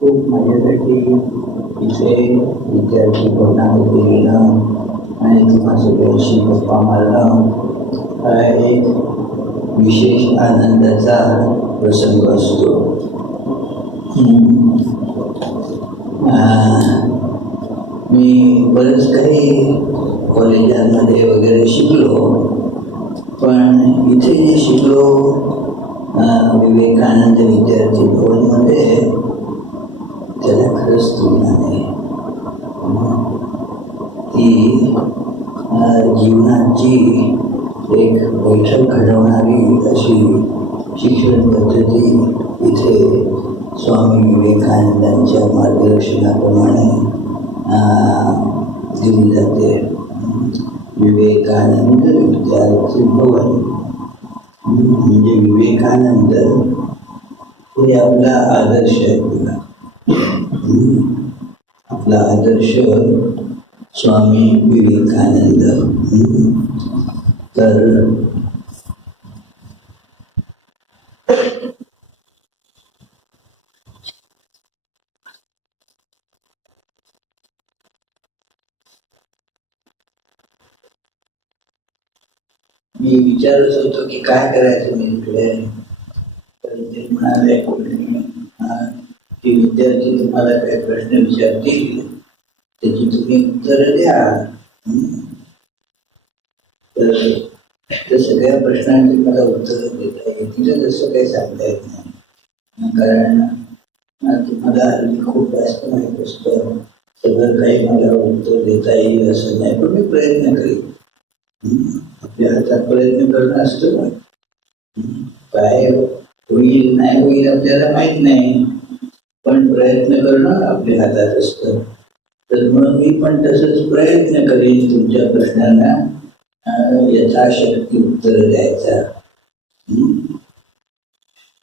खूप माझ्यासाठी इथे विद्यार्थी कोणामध्ये येणं आणि तुम्हा सगळ्यांशी गप्पा मारणं हा एक विशेष आनंदाचा प्रसंग असतो. मी बरंच काही कॉलेजांमध्ये वगैरे शिकलो, पण इथे जे शिकलो विवेकानंद विद्यार्थी भवनमध्ये त्याला खरंच तुलना नाही. ती जीवनाची एक बैठक घडवणारी अशी शिक्षण पद्धती इथे स्वामी विवेकानंदांच्या मार्गदर्शनाप्रमाणे दिली जाते. विवेकानंद विद्यार्थी भवन म्हणजे विवेकानंद हे आपला आदर्श आहे. तुला आपला आदर्श स्वामी विवेकानंद. तर मी विचारत होतो की काय करायचं मी इकडे, तर ते म्हणाले की विद्यार्थी तुम्हाला काही प्रश्न विचारतील त्याची तुम्ही उत्तरं द्या. तर त्या सगळ्या प्रश्नांची मला उत्तरं देता येतील जसं काही सांगता येत नाही, कारण तुम्हाला खूप जास्त माहीत असतं. सगळं काही मला उत्तर देता येईल असं नाही, पण मी प्रयत्न करीन. आपल्या हातात प्रयत्न करणं असतं ना, काय होईल नाही होईल आपल्याला माहित नाही, पण प्रयत्न करणं आपल्या हातात असतं. तर मग मी पण तसंच प्रयत्न करीन तुमच्या प्रश्नांना यथाशक्ती उत्तर द्यायचा.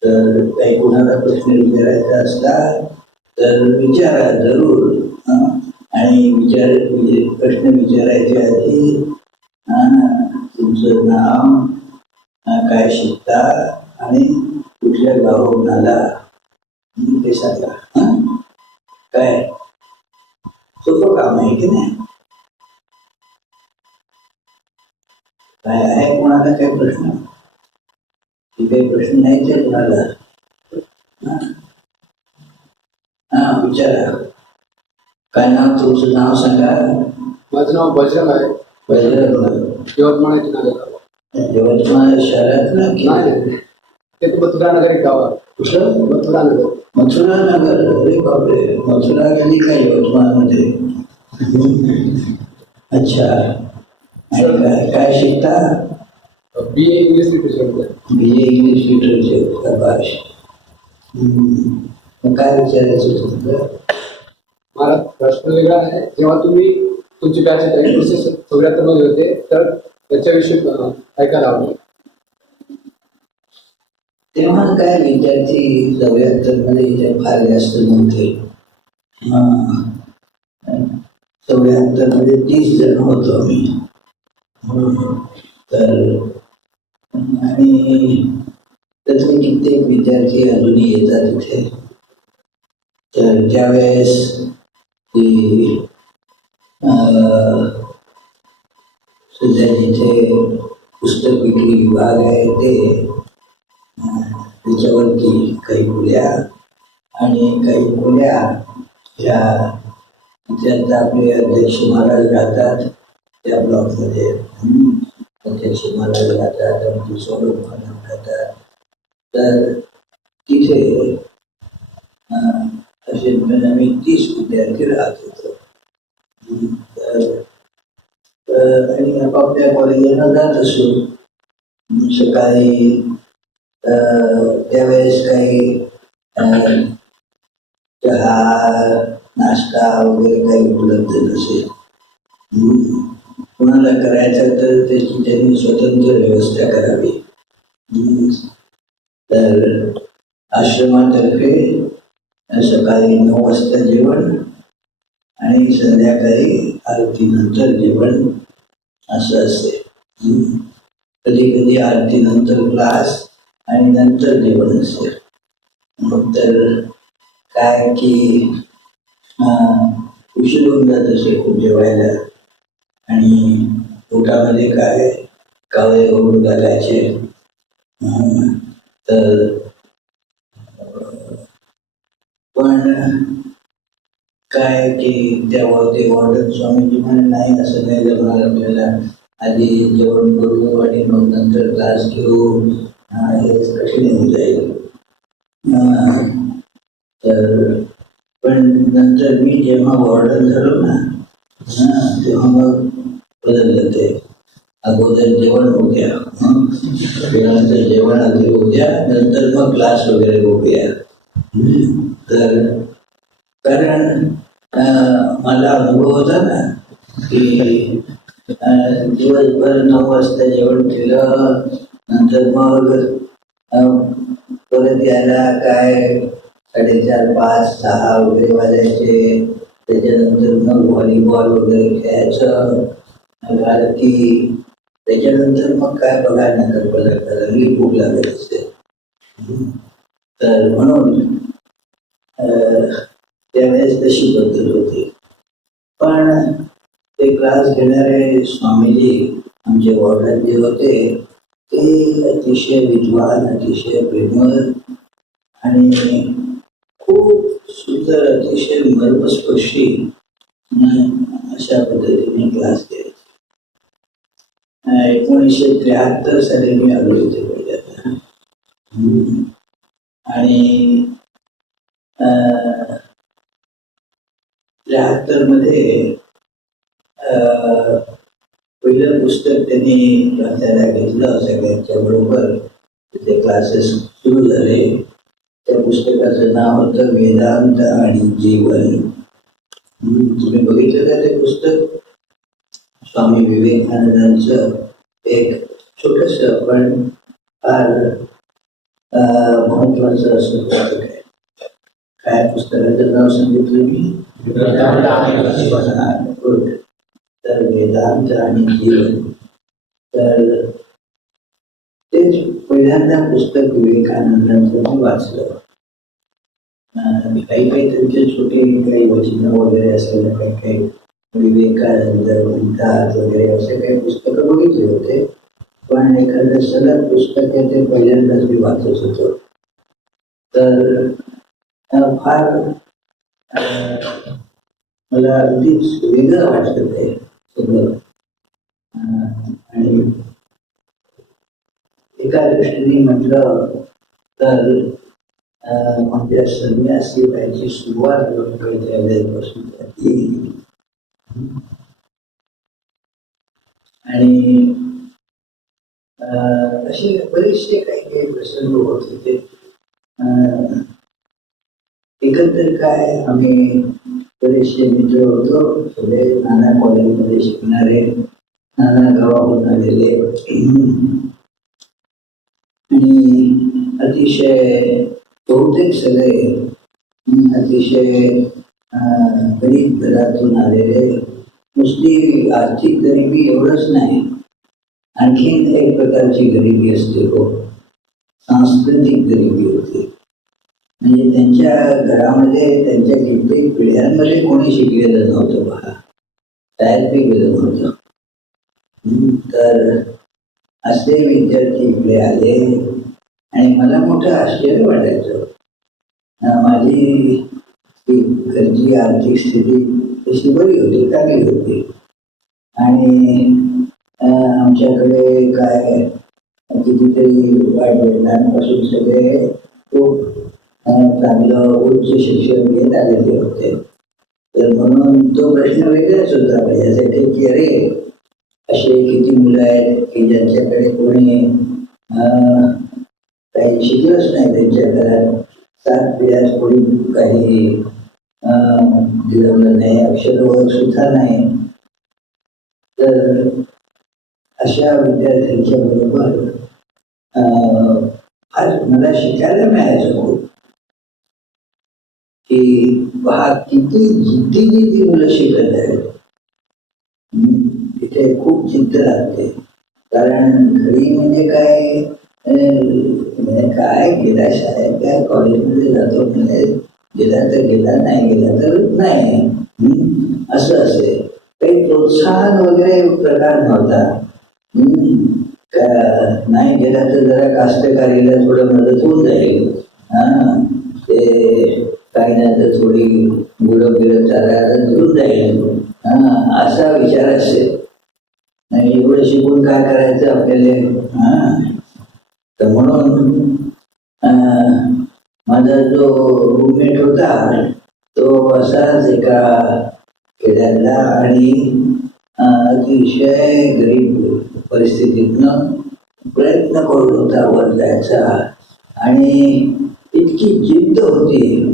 तर काही कोणाला प्रश्न विचारायचा असला तर विचारा जरूर. आणि प्रश्न विचारायच्या आधी तुमचं नाव, काय शिकता आणि कुठल्या गावाहून आला ते सांगा. काय सोपं काम आहे की नाही? काय आहे कोणाला काही प्रश्न? काही प्रश्न नाही ते कोणाला? विचारा. काय नाव? तुमचं नाव सांगा. माझं नाव बजरंग आहे. बजरंग. यवतमाळ यवतमाळ शहरात ना? नाही, ते मथुरा नगर एक गाव आहे. कुठलं? मथुरा नगर. मथुरा नगर. अरे बापरे, मथुरा गेली काय यवतमाळमध्ये? अच्छा. आणि काय शिकता? BA English literature. BA English literature. Akash. काय विचारायचं तुमचं? मला प्रश्न वेगळा आहे. जेव्हा तुम्ही तुमची बॅच 1974 मध्ये होते, तर त्याच्याविषयी ऐकायला आवडेल. तेव्हा काय विद्यार्थी 74 मध्ये फार जास्त नव्हते. 74 मध्ये 30 जण होतो आम्ही. तर आणि त्यातले कित्येक विद्यार्थी अजूनही येतात इथे. तर ज्यावेळेस ती सध्या जिथे पुस्तक विक्री विभाग आहे त्याच्यावरती काही खोल्या आणि काही खोल्या ह्या त्यात आपले अध्यक्ष महाराज राहतात त्या ब्लॉकमध्ये. अध्यक्ष महाराज राहतात आणि स्वरूप महाराज राहतात. तर तिथे असे आम्ही 30 विद्यार्थी राहत होतो. आणि आपापल्या कॉलेजांना जात असो. सकाळी त्यावेळेस काही चहा नाश्ता वगैरे काही उपलब्ध नसेल. कोणाला करायचं तर त्याची त्यांनी स्वतंत्र व्यवस्था करावी. तर आश्रमातर्फे सकाळी 9 वाजता जेवण आणि संध्याकाळी आरतीनंतर जेवण असं असते. कधी कधी आरतीनंतर क्लास आणि नंतर जेवण असते. मग तर काय की उशीर होऊन जात असे खूप जेवायला, आणि पोटामध्ये काय कावळे ओढू लागायचे. तर पण काय की त्यावर ते वॉर्डन स्वामीजी म्हणे नाही, असं नाही जमणार आपल्याला, आधी जेवण करू आणि मग नंतर क्लास घेऊ, हे कठीण होऊन जाईल. तर पण नंतर मी जेव्हा वॉर्डन झालो ना, तेव्हा मग बदललं ते. अगोदर जेवण होऊ द्या, त्यानंतर जेवण आधी होऊ द्या, नंतर मग क्लास वगैरे बघूया. तर कारण मला अनुभव होता ना की दिवसभर 9 वाजता जेवण केलं, नंतर मग परत यायला काय 4:30, 5, 6 वगैरे वाजायचे. त्याच्यानंतर मग व्हॉलीबॉल वगैरे खेळायचं, की त्याच्यानंतर मग काय बघायला नंतर लागली भूक लागत असते. तर म्हणून त्यावेळेस तशी पद्धत होती. पण ते क्लास घेणारे स्वामीजी आमचे वॉर्डन जे होते ते अतिशय विद्वान, अतिशय प्रेमळ आणि खूप सुंदर, अतिशय मर्मस्पर्शी अशा पद्धतीने क्लास घ्यायचे. 1973 साली मी आलो होते पहिल्यांदा. आणि 73 मध्ये पहिलं पुस्तक त्यांनी त्याला घेतलं सगळ्यांच्या बरोबर. तिथे क्लासेस सुरू झाले. त्या पुस्तकाचं नाव होतं वेदांत आणि जीवन. तुम्ही बघितलं का ते पुस्तक? स्वामी विवेकानंदांचं एक छोटस पण फार महत्वाचं असं पुस्तक आहे. काय पुस्तकाचं नाव सांगितलं मी? तर वेदांत आणि जीवन. तर तेच पहिल्यांदा पुस्तक विवेकानंदांचं मी वाचलं. काही काही त्यांचे छोटे काही वचनं वगैरे असायला काही काही विवेकानंद म्हणतात वगैरे असे काही पुस्तकं बघितले होते. पण एखादं सलग पुस्तक आहे ते पहिल्यांदाच मी वाचत होतो. तर फार मला अगदीच वेगळं वाटतं ते सगळं. आणि एका दृष्टीने म्हटलं तर म्हणजे संन्यासी व्हायची सुरुवात त्यावेळेपासून झाली. आणि असे बरेचसे काही काही प्रसंग होत होते. एकंदर काय, आम्ही बरेचसे मित्र होतो, सगळे नाना कॉलेजमध्ये शिकणारे, नाना गावाहून आलेले, आणि अतिशय बहुतेक सगळे अतिशय गरीब घरातून आलेले. नुसती आर्थिक गरिबी एवढंच नाही, आणखीन एक प्रकारची गरिबी असते हो, सांस्कृतिक गरिबी होती. म्हणजे त्यांच्या घरामध्ये, त्यांच्या कित्येक पिढ्यांमध्ये कोणी शिकलेलं नव्हतं पहा, शाळेत बी गेलं नव्हतं. तर असे विद्यार्थी इकडे आले आणि मला मोठं आश्चर्य वाटायचं. माझी घरची आर्थिक स्थिती तशी बरी होती, चांगली होती, आणि आमच्याकडे काय कितीतरी वडिलांपासून सगळे खूप चांगलं उच्च शिक्षण घेत आलेले होते. तर म्हणून तो प्रश्न वेगळाच होता माझ्यासाठी की अरे, असे किती मुलं आहेत की ज्यांच्याकडे कोणी काही शिकलंच नाही, त्यांच्या घरात 7 पिढ्यात कोणी काही दिलं नाही, अक्षर ओळख सुद्धा नाही. तर अशा विद्यार्थ्यांच्या बरोबर आज मला शिकायला मिळायचं खूप की पहा किती जिद्दीने ती मुलं शिकत आहेत. तिथे खूप जिद्द लागते. कारण घरी म्हणजे काय गेल्या शाळेत काय कॉलेजमध्ये जातो म्हणजे गेला तर गेला, नाही गेला तर नाही. असं असेल. काही प्रोत्साहन वगैरे प्रकार नव्हता. नाही गेला तर जरा कास्तकारीला थोडं मदत होऊन जाईल. ते काही नाही तर थोडी गुरं बिरं चालायला धरून जाईल. असा विचार असेल. नाही एवढं शिकून काय करायचं आपल्याला. तर म्हणून माझा जो रूममेट होता तो असाच एका खेड्यातला आणि अतिशय गरीब परिस्थितीतनं प्रयत्न करत होता वर जायचा. आणि इतकी जिद्द होती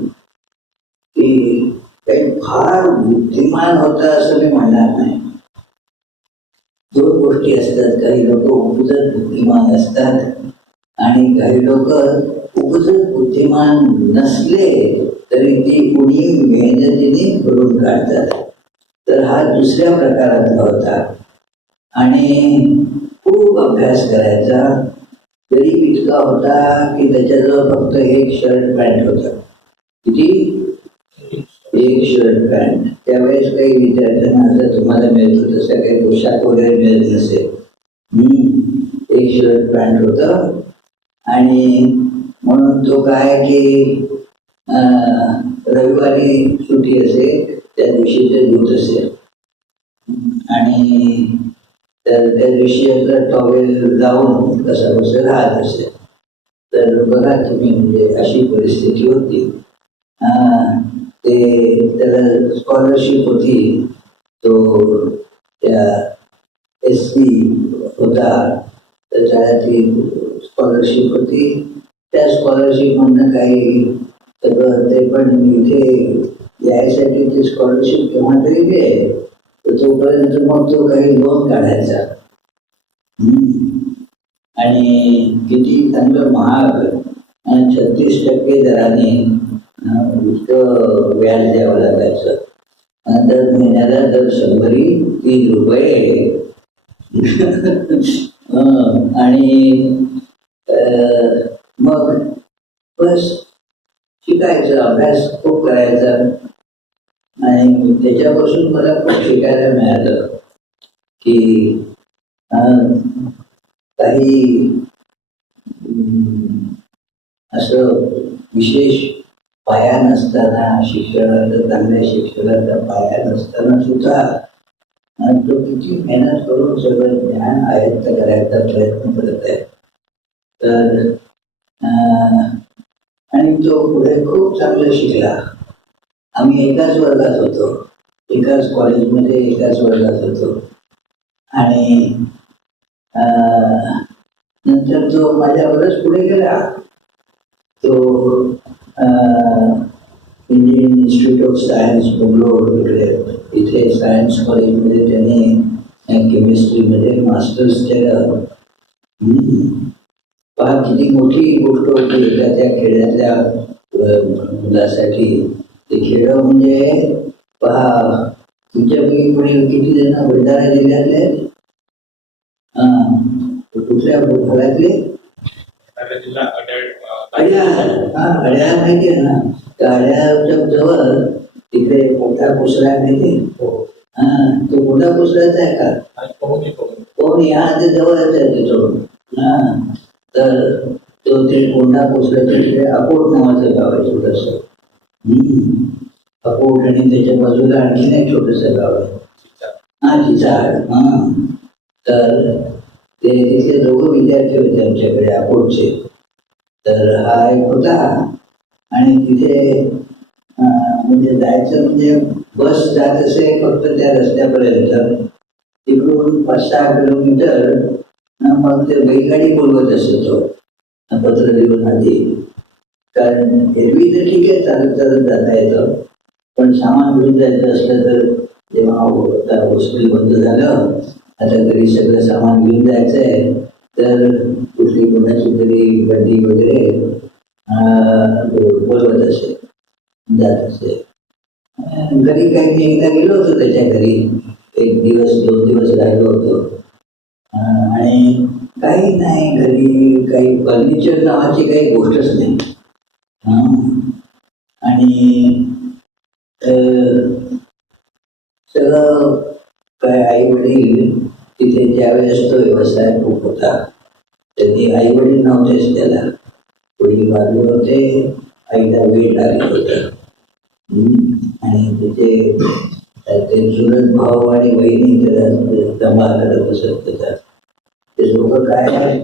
की काही फार बुद्धिमान होता असं मी म्हणणार नाही. दोन गोष्टी असतात. काही लोक उपजत बुद्धिमान असतात आणि काही लोक उपजत बुद्धिमान नसले तरी ती कुणी मेहनतीने करून काढतात. तर हा दुसऱ्या प्रकारातला होता आणि खूप अभ्यास करायचा. गरीब इतका होता की त्याच्याजवळ फक्त एक शर्ट पॅन्ट होता. किती? एक शर्ट पॅन्ट. त्यावेळेस काही विद्यार्थ्यांना असं तुम्हाला मिळतो तसं काही पोशाख वगैरे मिळत नसेल. एक शर्ट पॅन्ट होतं आणि म्हणून तो काय की रविवारी सुट्टी असेल त्या दिवशी ते धुत असेल आणि त्या दिवशी आपलं टॉवेल लावून कसा कसं राहत असेल. तर बघा तुम्ही म्हणजे अशी परिस्थिती होती. ते त्याला स्कॉलरशिप होती. तो त्या SC होता तर त्याला ती स्कॉलरशिप होती. त्या स्कॉलरशिपमधनं काही सगळं ते पण इथे यायसाठी ती स्कॉलरशिप केव्हा तरी दे. तर तोपर्यंत मग तो काही लोन काढायचा. आणि किती चांगलं महाग 36% दराने इतकं व्याज द्यावं लागायचं. दर महिन्याला दर 103 रुपये. आणि मग बस शिकायचं, अभ्यास खूप करायचा. आणि त्याच्यापासून मला खूप शिकायला मिळालं की काही असं विशेष पाया नसताना, शिक्षणाचा चांगल्या शिक्षणाचा पाया नसताना सुद्धा तो किती मेहनत करून सगळं ज्ञान आयत्त करायचा प्रयत्न करत आहे. तर आणि तो पुढे खूप चांगलं शिकला. आम्ही एकाच वर्गात होतो, एकाच कॉलेजमध्ये एकाच वर्गात होतो. आणि नंतर तो माझ्यावरच पुढे गेला. तो Indian institute of science Bangalore इथे सायन्स कॉलेजमध्ये त्याने केमिस्ट्रीमध्ये मास्टर्स केलं. पहा किती मोठी गोष्ट होती एका त्या खेड्यातल्या मुलासाठी. ते खेळ म्हणजे पहा तुमच्यापैकी कोणी किती जण भंडारा जिल्ह्यातले कुठल्या भागातले? अड्याळ माहिती आहे ना? त्या अड्याळच्या जवळ तिथे मोठा कोसरा माहिती. तो मोठा कोसराचा आहे का? कोणी ते जवळच आहे त्याच्यावर. तर तो ते कोंढा कोसऱ्याच्या तिथे अकोट नावाचं गाव आहे छोटस. अकोट आणि त्याच्या बाजूला आणखीन एक छोटस गाव आहे चिचाड. तर ते तिथे दोघं विद्यार्थी होते आमच्याकडे अकोटचे. तर हा एक होता आणि तिथे म्हणजे जायचं म्हणजे बस जात असे फक्त त्या रस्त्यापर्यंत. तिकडून 5-6 किलोमीटर मग ते बैलगाडी बोलवत असतो पत्र देऊन आधी. कारण एरवी तर ठीक आहे चालत चालत जाता येतं, पण सामान घेऊन जायचं असलं तर जेव्हा हॉस्पिटल बंद झालं आता घरी सगळं सामान घेऊन जायचं आहे तर कुठली कोणाची तरी बंडी वगैरे बोलवत असे जात असे. घरी काही मी एकदा गेलो होतो त्याच्या घरी. 1 दिवस 2 दिवस राहिलो होतो. आणि काही नाही घरी काही फर्निचर नावाची काही गोष्टच नाही. आणि सगळं काय आई वडील तिथे ज्यावेळेस तो व्यवसाय खूप होता, त्यांनी आई वडील नव्हतेच त्याला, वडील वारले होते, आईला वेळ लागत होतं. आणि तिथे ते चुलत भाऊ आणि बहिणी त्याला जमा करत असत त्याचा. ते लोक काय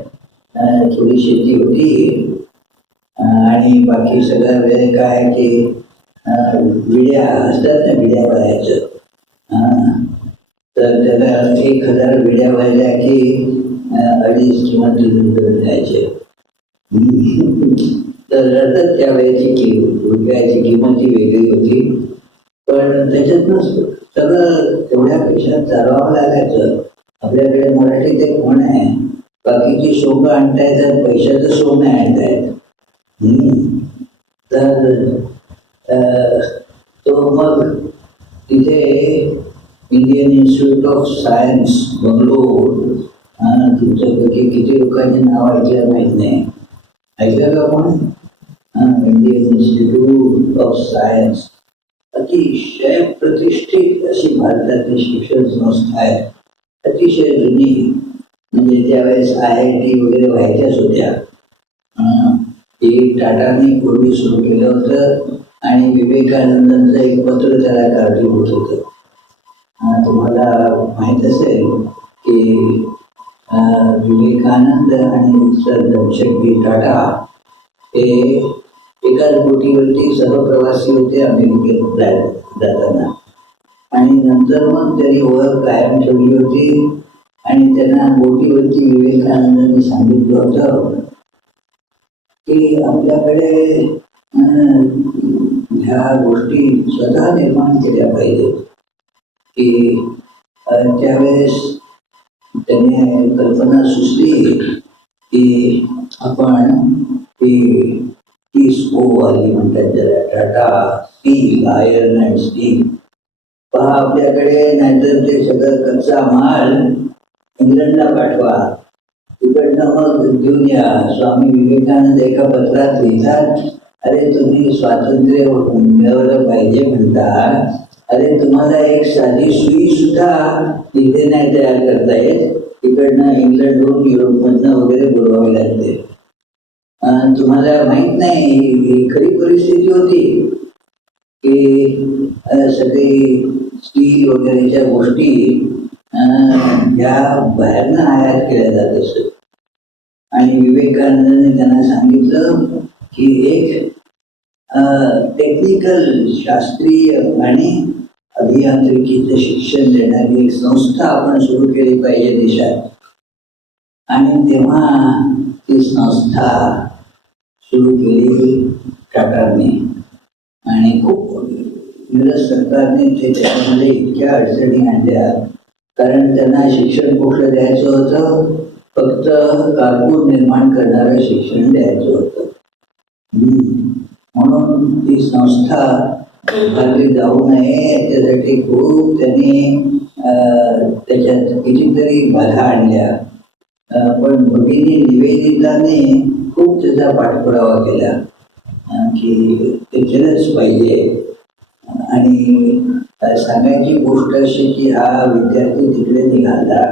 थोडी शेती होती आणि बाकी सगळा वेळ काय की विड्या असतात ना, विड्या व्हायचं. तर त्याला 1000 विड्या व्हायला की 2.5 किंवा 3 रुपये मिळायचे. तर त्या वेळेची रुपयाची किंमत ही वेगळी होती, पण त्याच्यातनं सगळं तेवढ्यापेक्षा चालवावं लागायचं. आपल्याकडे मराठीत एक म्हण आहे, बाकीची सोंग आणता येतात, पैशाचं सोंग नाही आणता येत. तर तो मग तिथे Indian institute of science Bangalore, तुमच्यापैकी किती लोकांची नाव ऐकलं माहीत नाही, ऐकलं का कोण? इंडियन इन्स्टिट्यूट ऑफ सायन्स अतिशय प्रतिष्ठित अशी भारतातली शिक्षण संस्था आहे, अतिशय जुनी. म्हणजे त्यावेळेस IIT वगैरे व्हायच्याच होत्या. ते टाटाने पूर्वी सुरू केलं होतं आणि विवेकानंदांचं एक पत्र त्याला कारणीभूत होतं. तुम्हाला माहीत असेल की विवेकानंद आणि सर जमशेदजी टाटा हे एकाच बोटीवरती सहप्रवासी होते अमेरिकेत जाताना, आणि नंतर मग त्यांनी ओळख कायम ठेवली होती. आणि त्यांना बोटीवरती विवेकानंदांनी सांगितलं होतं की आपल्याकडे ह्या गोष्टी स्वतः निर्माण केल्या पाहिजेत. की त्यावेळेस त्यांनी कल्पना सुचली की आपण ती स्टोव आली म्हणतात त्याला, Tata steel, iron and still. पहा आपल्याकडे, नाहीतर ते सगळं कच्चा माल इंग्लंडला पाठवा, तिकडनं मग घेऊन या. स्वामी विवेकानंद एका पत्रात लिहितात, अरे तुम्ही स्वातंत्र्य मिळवलं पाहिजे म्हणतात, अरे तुम्हाला एक साधी सुई सुद्धा तिथे नाही तयार करता येत, तिकडनं इंग्लंडहून युरोपमधनं वगैरे बोलवावी लागते. तुम्हाला माहित नाही ही खरी परिस्थिती होती की सगळी स्टील वगैरेच्या गोष्टी ह्या बाहेरनं आयात केल्या जात असत. आणि विवेकानंदांनी त्यांना सांगितलं की एक टेक्निकल, शास्त्रीय आणि अभियांत्रिकीचं शिक्षण देणारी एक संस्था आपण सुरू केली पाहिजे देशात. आणि तेव्हा ती संस्था सुरू केली टाटांनी, आणि खूप इंग्रज सरकारने ते त्याच्यामध्ये इतक्या अडचणी आणल्या, कारण त्यांना शिक्षण कुठलं द्यायचं होतं, फक्त कारकून निर्माण करणारं शिक्षण द्यायचं होतं. म्हणून ती संस्था उभारली जाऊ नये याच्यासाठी खूप त्यांनी त्याच्यात कितीतरी बाधा आणल्या. पण भगिनी निवेदिताने खूप त्याचा पाठपुरावा केला की ते केलंच पाहिजे. आणि सांगायची गोष्ट अशी की हा विद्यार्थी तिकडे निघाला,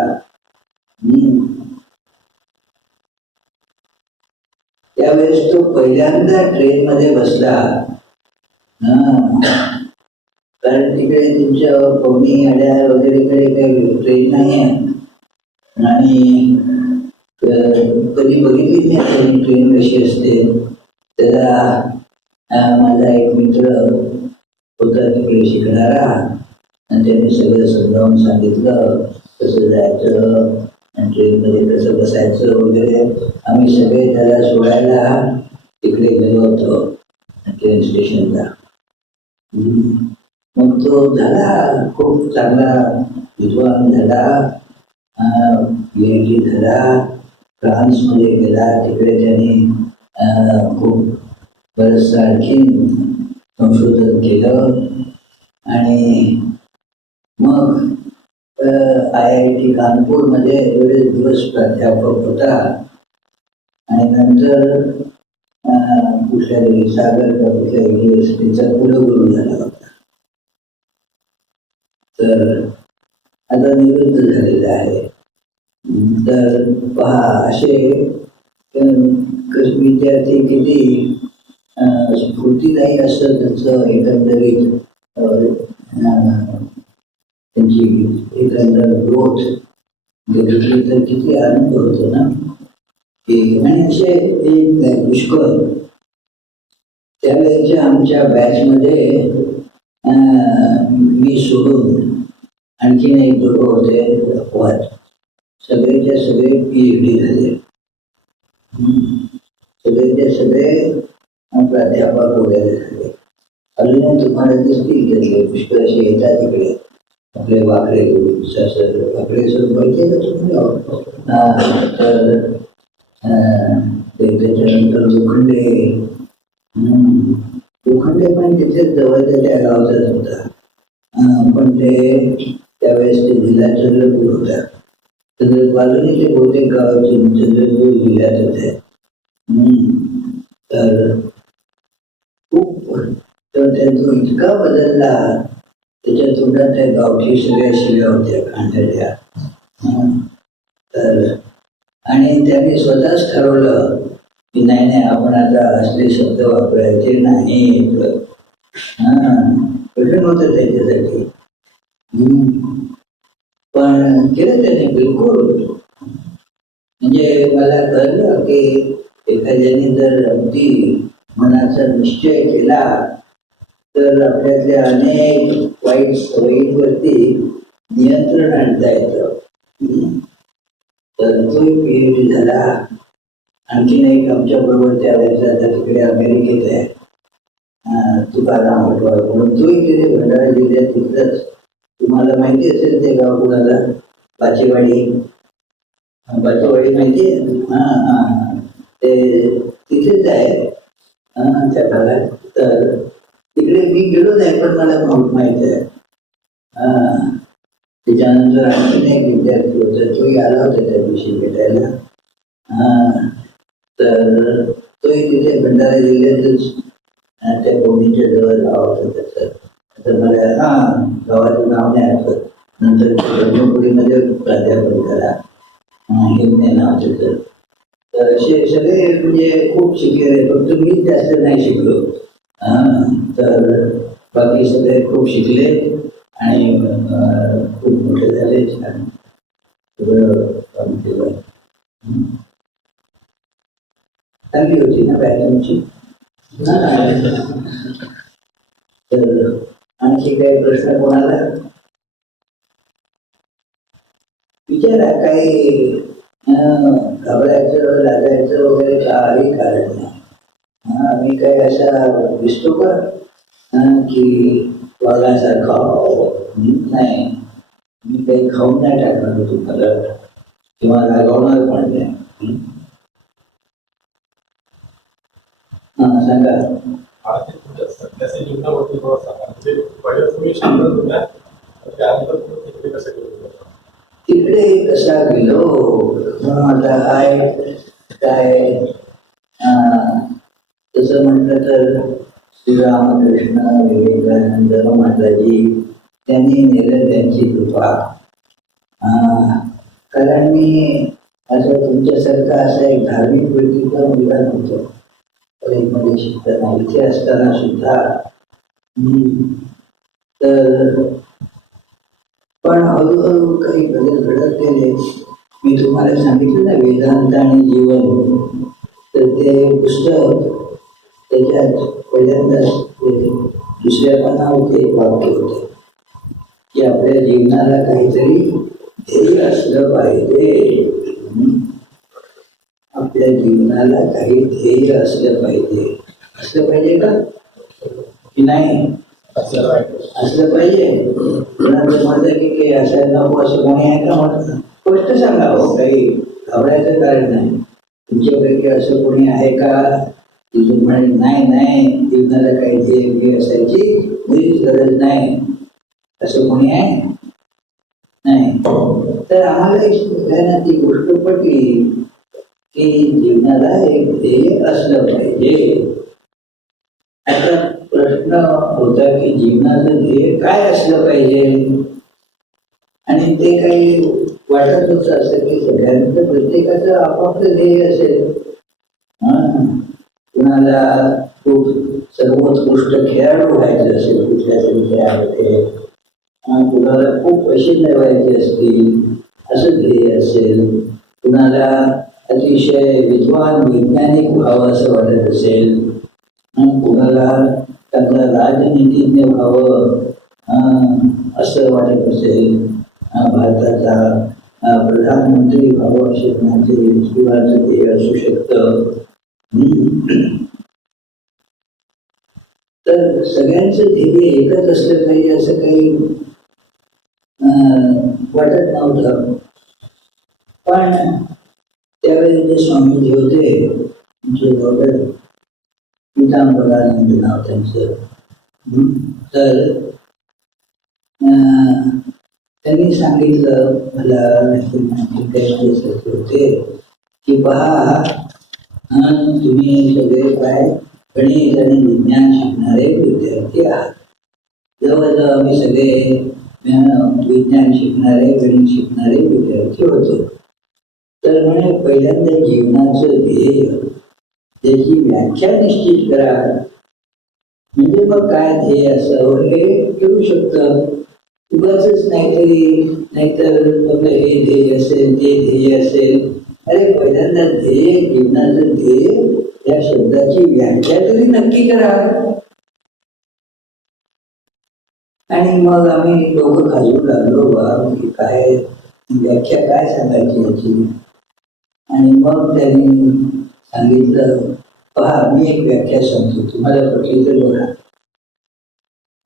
त्यावेळेस तो पहिल्यांदा ट्रेनमध्ये बसला. कारण तिकडे तुमच्या पवनी अड्यार वगैरेकडे काही ट्रेन नाही आहे, आणि कधी बघितली नाही ट्रेन कशी असते. त्याला माझा एक मित्र होता तिकडे शिकणारा, आणि त्यांनी सगळं समजावून सांगितलं कसं जायचं आणि ट्रेनमध्ये कसं बसायचं वगैरे. आम्ही सगळे त्याला सोडायला तिकडे गेलो होतो ट्रेन स्टेशनला. मग तो झाला खूप चांगला विद्वान झाला, PhD झाला, फ्रान्समध्ये गेला, तिकडे त्यांनी खूप बरंचसं आणखीन संशोधन केलं. आणि मग IIT कानपूरमध्ये बरेच दिवस प्राध्यापक होता. आणि नंतर कुठल्या तरी सागर का कुठल्या युनिव्हर्सिटीचा कुलगुरू झाला होता. तर आता निवृत्त झालेला आहे. तर पहा असे विद्यार्थी किती स्फूर्तिदायी असतं त्यांचं एकंदरीत त्यांची एकंदर ग्रोथ बघितली तर किती आनंद होतो ना. आणि असे एक पुष्कळ त्यावेळेच्या आमच्या बॅचमध्ये मी सोडून आणखीन एक दोघं होते अपवाद, सगळेच्या सगळे PhD झाले, सगळेच्या सगळे प्राध्यापक वगैरे झाले. अजून तुम्हाला दिसतील त्यातले पुष्कळ असे येतात तिकडे आपले वाकडे वाकडे सर माहिती आहे का तुम्हाला? तर त्याच्यानंतर लोखंडे लोखंडे पण तिथेच जवळच्या त्या गावचाच होता. पण ते त्यावेळेस ते जिल्हा चंद्रपूर होता. तर बाजूने ते बहुतेक गावाचे चंद्रपूर जिल्ह्यात होते. तर खूप तर त्यांचा इतका बदलला. त्याच्या तोंडात त्या गावठी सगळ्या शिव्या होत्या खांद्याच्या. तर आणि त्यांनी स्वतःच ठरवलं की नाही नाही आपण आता असले शब्द वापरायचे नाही. कठीण होतं त्याच्यासाठी, पण केलं त्याने बिलकुल. म्हणजे मला कळलं की एखाद्याने जर अगदी मनाचा निश्चय केला तर आपल्यातल्या अनेक वाईट सवयींवरती नियंत्रण आणता येतं. तर तो PhD झाला. आणखीन एक आमच्या बरोबर त्यावेळेस आता तिकडे अमेरिकेत आहे, तुकाराम अटवाळ म्हणून, तोही तिथे भंडारा जिल्ह्यात तिथंच. तुम्हाला माहिती असेल ते गाव कुणाला? बाचेवाडी. बाचेवाडी माहिती आहे? ते तिथेच आहे त्या भागात. तर तिकडे मी गेलो नाही पण मला माहित आहे. त्याच्यानंतर आणखीन एक विद्यार्थी होता, तोही आला होता त्या दिवशी भेटायला. तर तोही तिथे भंडारा जिल्ह्यातच त्या कोणीच्या जवळ गाव होतं त्याचं. तर मला गावाचं नाव नाही आठवत. नंतर ब्रह्मपुरीमध्ये प्राध्यापक झाला, हे नाव त्याचं. तर असे सगळे म्हणजे खूप शिकलेले, फक्त मीच जास्त नाही शिकलो. तर बाकी सगळे खूप शिकले आणि खूप मोठे झाले. छान सगळं काम केलं. चांगली होती ना बॅच तुमची. तर आणखी काही प्रश्न कोणाला विचारा? काही घाबरायचं लागायचं वगैरे काही कारण नाही. मी काही असा दिसतो का की वाघासारखा? नाही, मी काही खाऊन नाही टाकणार तुम्हाला किंवा रागवणार पण नाही. सांगा. सध्याच्या जीवनावरती थोडं सांगा. म्हणजे पहिलं तुम्ही शिकत होत्या, त्यानंतर तुम्ही तिकडे कसं गेलो? तिकडे कसा गेलो आता काय तसं म्हटलं तर श्रीरामकृष्ण विवेकानंद माताजी त्यांनी नेलं त्यांची कृपा. कारण मी असं तुमच्यासारखा असा एक धार्मिक व्यक्तीचा मुलगा नव्हतो. कॉलेजमध्ये शिकताना इथे असताना सुद्धा. तर पण हळूहळू काही बदल घडत गेले. मी तुम्हाला सांगितलं ना वेदांत आणि जीवन, तर ते पुस्तक त्याच्यात पहिल्यांदाच दुसऱ्या पानावरती एक वाक्य होतं की आपल्या जीवनाला काहीतरी ध्येय असलं पाहिजे. आपल्या जीवनाला काही ध्येय असलं पाहिजे. असलं पाहिजे का की नाही? असलं पाहिजे. कोणाचं म्हणतं की असं नको असं कोणी आहे का? म्हटलं स्पष्ट सांगा हो, काही घाबरायचं कारण नाही. तुमच्यापैकी असं कोणी आहे का की म्हणे नाही जीवनाला काही ध्येय असायची मुळीच गरज नाही, असं कोणी आहे? नाही. तर आम्हाला ती गोष्ट पटली की जीवनाला एक ध्येय असलं पाहिजे. आता प्रश्न होता की जीवनाचं ध्येय काय असलं पाहिजे, आणि ते काही वाटत होतं असं की सगळ्यांचं प्रत्येकाचं आपापलं ध्येय असेल. कुणाला खूप सर्वोत्कृष्ट खेळाडू व्हायचं असेल कुठल्या तरी खेळामध्ये, कुणाला खूप पैसे मिळवायचे असतील असं ध्येय असेल, कुणाला अतिशय विद्वान वैज्ञानिक व्हावं असं वाटत असेल, कुणाला चांगलं राजनीतिज्ञ व्हावं असं वाटत असेल, भारताचा प्रधानमंत्री व्हावं असे कुणाचे जीवाचं ध्येय असू शकतं. तर सगळ्यांचं ध्येय एकच असलं पाहिजे असं काही वाटत नव्हतं. पण त्यावेळी जे स्वामीजी होते, जे पितांबरानंद नाव त्यांचं, तर त्यांनी सांगितलं मला होते की पहा, तुम्ही सगळे काय गणित आणि विज्ञान शिकणारे विद्यार्थी आहात. जवळजवळ आम्ही सगळे विज्ञान शिकणारे गणित शिकणारे विद्यार्थी होतो. तर म्हणे पहिल्यांदा जीवनाचं ध्येय त्याची व्याख्या निश्चित करा. म्हणजे मग काय ध्येय असावं हे करू शकतं. उगाच नाहीतर आपलं हे ध्येय असेल ते ध्येय असेल. अरे पहिल्यांदा ध्येय, जीवनाचं ध्येय या शब्दाची व्याख्या तरी नक्की करा. आणि मग आम्ही दोघं खाजू लागलो बा की काय व्याख्या काय सांगायची याची. आणि मग त्यांनी सांगितलं, पहा मी एक व्याख्या सांगतो, तुम्हाला पटली तर बघा.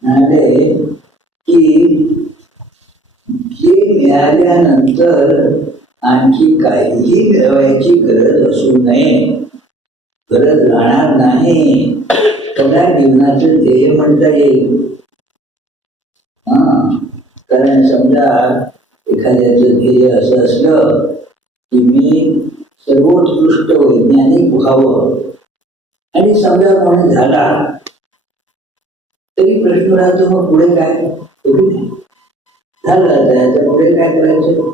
म्हणाले की जे मिळाल्यानंतर आणखी काहीही मिळवायची गरज असू नये, गरज राहणार नाही, त्याला जीवनाचं ध्येय म्हणता येईल. कारण समजा एखाद्याचं ध्येय असं असलं की मी सर्वोत्कृष्ट वैज्ञानिक व्हावं, आणि समजा कोणी झाला तरी प्रश्न राहतो मग पुढे काय, झालं त्याच्या पुढे काय करायचं.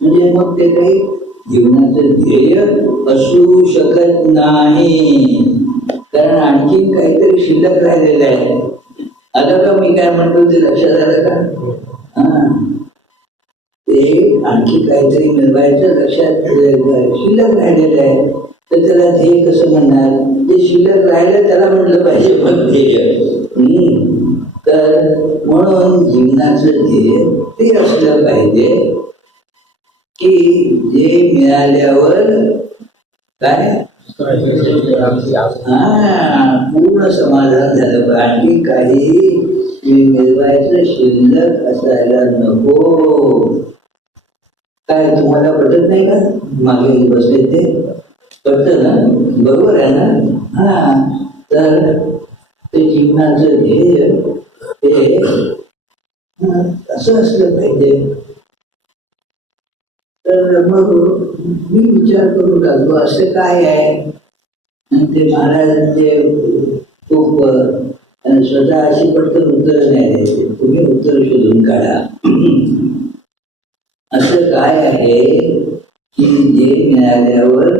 म्हणजे मग ते काही जीवनाचं ध्येय असू शकत नाही, कारण आणखी काहीतरी शिल्लक राहिलेलं आहे. आता का मी काय म्हणतो ते लक्षात आलं का? ते आणखी काहीतरी मिळवायचं लक्षात शिल्लक राहिलेलं आहे. तर त्याला ध्येय कसं म्हणणार? जे शिल्लक राहिलं त्याला म्हटलं पाहिजे पण ध्येय. तर म्हणून जीवनाचं ध्येय ते असलं पाहिजे की जे मिळाल्यावर काय पूर्ण समाधान झालं. आणखी काही मिळवायचं शिल्लक असायला नको. काय तुम्हाला पटत नाही का? मागे बसले ते पटत ना? बरोबर आहे ना? तर ते जीवनाचं ध्येय ते असं असलं पाहिजे. तर मग मी विचार करू लागलो असं काय आहे. ते महाराजांचे खूप स्वतः अशी पटकन उत्तर नाही द्यायचे, तुम्ही उत्तर शोधून काढा. असं काय आहे की जे मिळाल्यावर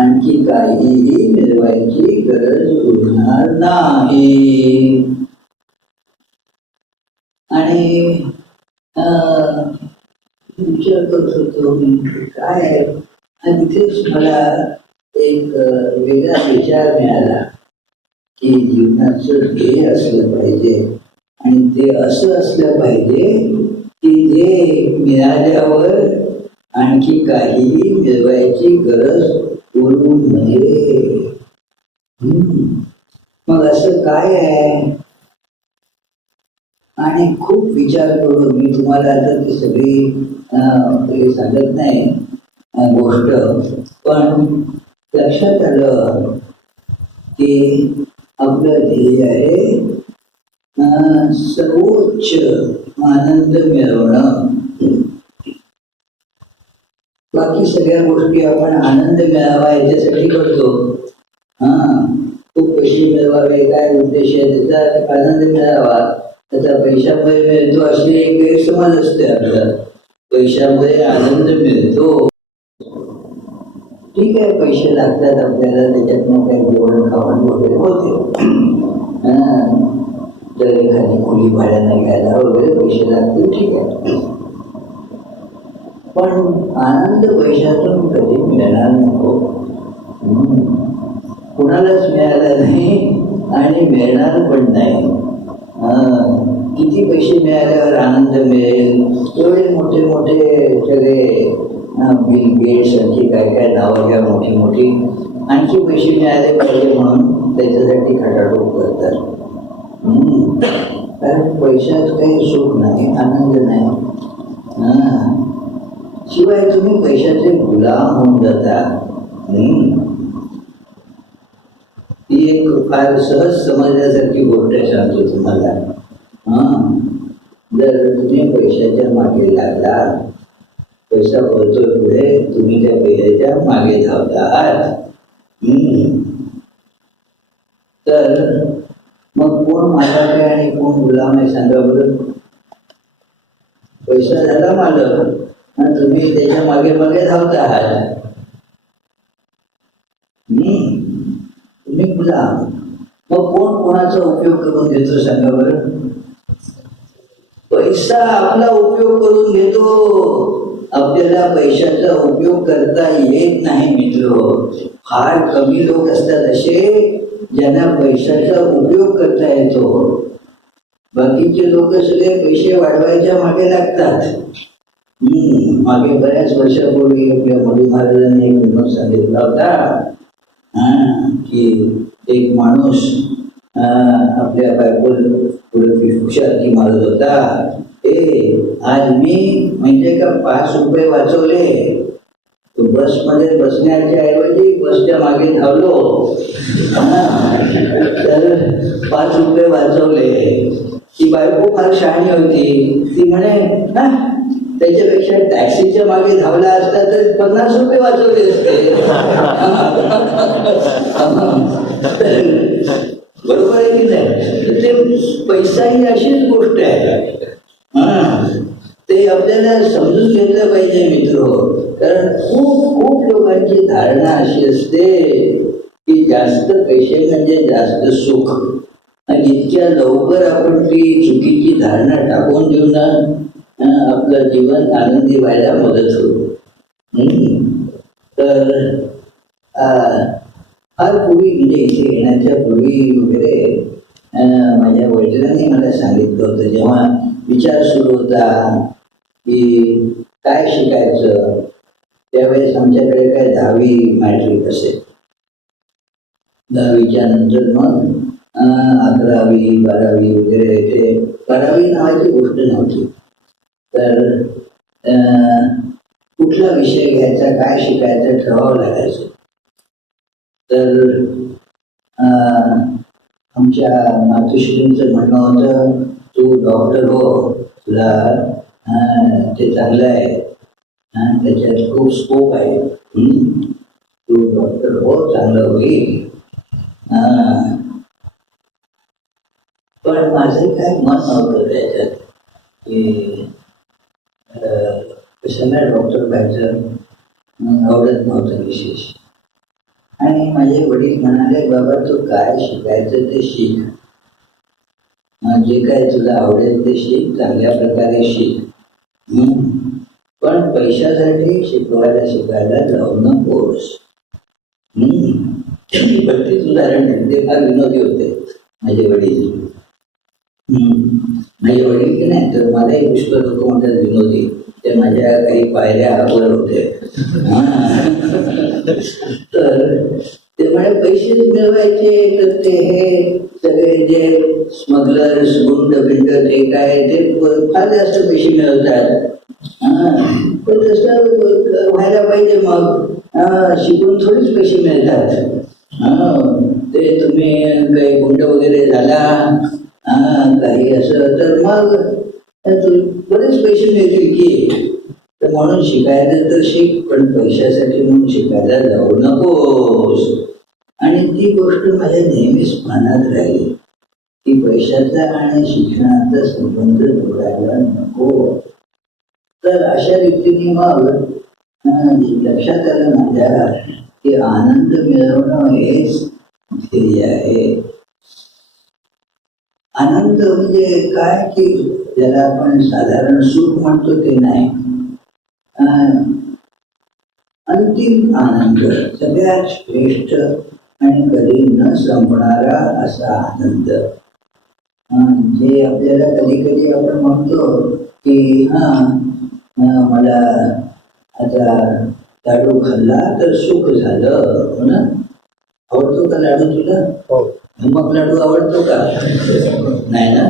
आणखी काहीही मिळवायची गरज उरणार नाही. आणि विचार करत होतो काय आहे. आणि तिथेच मला एक वेगळा विचार मिळाला की जीवनाचं ध्येय असलं पाहिजे, आणि ते असं असलं पाहिजे की जे मिळाल्यावर आणखी काहीही मिळवायची गरज उरू नये. मग असं काय आहे. आणि खूप विचार करून मी तुम्हाला आता ती सगळी सांगत नाही गोष्ट, पण लक्षात आलं की आपलं ध्येय आहे सर्वोच्च आनंद मिळवणं. बाकी सगळ्या गोष्टी आपण आनंद मिळावा याच्यासाठी करतो. खूप पैसे मिळवावे काय उद्देश आहे, त्याचा आनंद मिळावा, त्याचा पैशामुळे मिळतो असे एक गैरसमज असते आपला. पैशामुळे आनंद मिळतो, ठीक आहे, पैसे लागतात आपल्याला, त्याच्यातनं काही जेवण खावण वगैरे होते. जर एखादी खोली भाड्यानं घ्यायला वगैरे पैसे लागतील, ठीक आहे. पण आनंद पैशातून कधी मिळणार नको, कुणालाच मिळाला नाही आणि मिळणार पण नाही. किती पैसे मिळाल्यावर आनंद मिळेल, एवढे मोठे मोठे सगळे बिल गेट्स सारखी काय काय नावं घ्या मोठी मोठी, आणखी पैसे मिळाले पाहिजे म्हणून त्याच्यासाठी खटाटोप करतात. कारण पैशात काही सुख नाही, आनंद नाही. शिवाय तुम्ही पैशाचे गुलाम होऊन जाता. ती एक फार सहज समजण्यासारखी गोष्ट सांगतो तुम्हाला. जर तुम्ही पैशाच्या मागे लागला, पैसा पळतोय पुढे, तुम्ही त्या पैशाच्या मागे धावता आहात, तर मग कोण मालक आहे आणि कोण गुलाम आहे सांगा बरं. पैसा झाला मालक आणि तुम्ही त्याच्या मागे मागे धावता आहात, तुम्ही गुलाम. मग कोण कोणाचा उपयोग करून घेतो सांगा बरं. पैसा आपला उपयोग करून घेतो. आपल्याला पैशाचा उपयोग करता येत नाही मित्र. फार कमी लोक असतात असे ज्यांना पैशाचा उपयोग करता येतो. बाकीचे लोक सगळे पैसे वाढवायच्या मागे लागतात. मागे बऱ्याच वर्षापूर्वी आपल्या मोदी महाराजांनी एक विनोद सांगितला होता की एक माणूस आपल्या बायकोला पुढे हुशारी मारत होता. आज मी म्हणजे का 5 रुपये वाचवले, बसमध्ये बसण्याच्या ऐवजी बसच्या मागे धावलो तर 5 रुपये वाचवले. ती बायको फार शहाणी होती. ती म्हणे त्याच्यापेक्षा टॅक्सीच्या मागे धावला असता तर 50 रुपये वाचवले असते. बरोबर आहे की नाही. ते पैसा ही अशीच गोष्ट आहे. ते आपल्याला समजून घेतलं पाहिजे मित्र. कारण खूप खूप लोकांची धारणा अशी असते की जास्त पैसे म्हणजे जास्त सुख, आणि इतक्या लवकर आपण ती चुकीची धारणा टाकून देऊ ना, आपलं जीवन आनंदी व्हायला मदत होईल. तर फार पूर्वी म्हणजे इथे येण्याच्या पूर्वी वगैरे माझ्या वडिलांनी मला सांगितलं होतं, जेव्हा विचार सुरू होता की काय शिकायचं, त्यावेळेस आमच्याकडे काय 10वी मॅट्रिक असेल. 10वीच्या नंतर मग 11वी 12वी वगैरे ते 12वी नावाची गोष्ट नव्हती. तर कुठला विषय घ्यायचा, काय शिकायचं ठरवावं लागायचं. तर आमच्या मातोश्रींचं म्हणणं होतं, तू डॉक्टर हो, तुला ते चांगलं आहे, त्याच्यात खूप स्कोप आहे, तू डॉक्टर हो, चांगलं होईल. पण माझं काय मत नव्हतं त्याच्यात की कशाला डॉक्टर व्हायचं, आवडत नव्हतं विशेष. आणि माझे वडील म्हणाले, बाबा तू काय शिकायचं ते शिक, जे काय तुला आवडेल ते शिक, चांगल्या प्रकारे शिक, पण पैशासाठी शिकायला जाऊ नकोस. भक्तीच उदाहरण आहे, ते फार विनोदी होते माझे वडील. माझे वडील की नाही तर मलाही पुष्कळ लोक म्हणतात विनोदी, ते माझ्या काही पायऱ्या वर होते. तर ते म्हणे पैसे मिळवायचे, तर ते हे सगळे जे स्मगलर्स गुंड बिंड ते काय ते फार जास्त पैसे मिळवतात. पण तसं व्हायला पाहिजे. मग शिकून थोडेच पैसे मिळतात. ते तुम्ही काही गुंड वगैरे झाला काही असं तर मग बरेच पैसे मिळतील की. तर म्हणून शिकायचं तर शिक, पण पैशासाठी म्हणून शिकायला जाऊ नकोस. आणि ती गोष्ट माझ्या नेहमीच मनात राहिली की पैशाचा आणि शिक्षणाचा संबंध जोडायला नको. तर अशा रीतीने मग लक्षात आलं माझ्या की आनंद मिळवणं हेच ध्येय आहे. आनंद म्हणजे काय की ज्याला आपण साधारण सुख म्हणतो ते नाही, अंतिम आनंद, सगळ्यात श्रेष्ठ आणि कधी न संपणारा असा आनंद. जे आपल्याला कधी कधी आपण म्हणतो की मला आता लाडू खाल्ला तर सुख झालं, हो ना? आवडतो का लाडू तुला? हो. मग लाडू आवडतो का? नाही ना?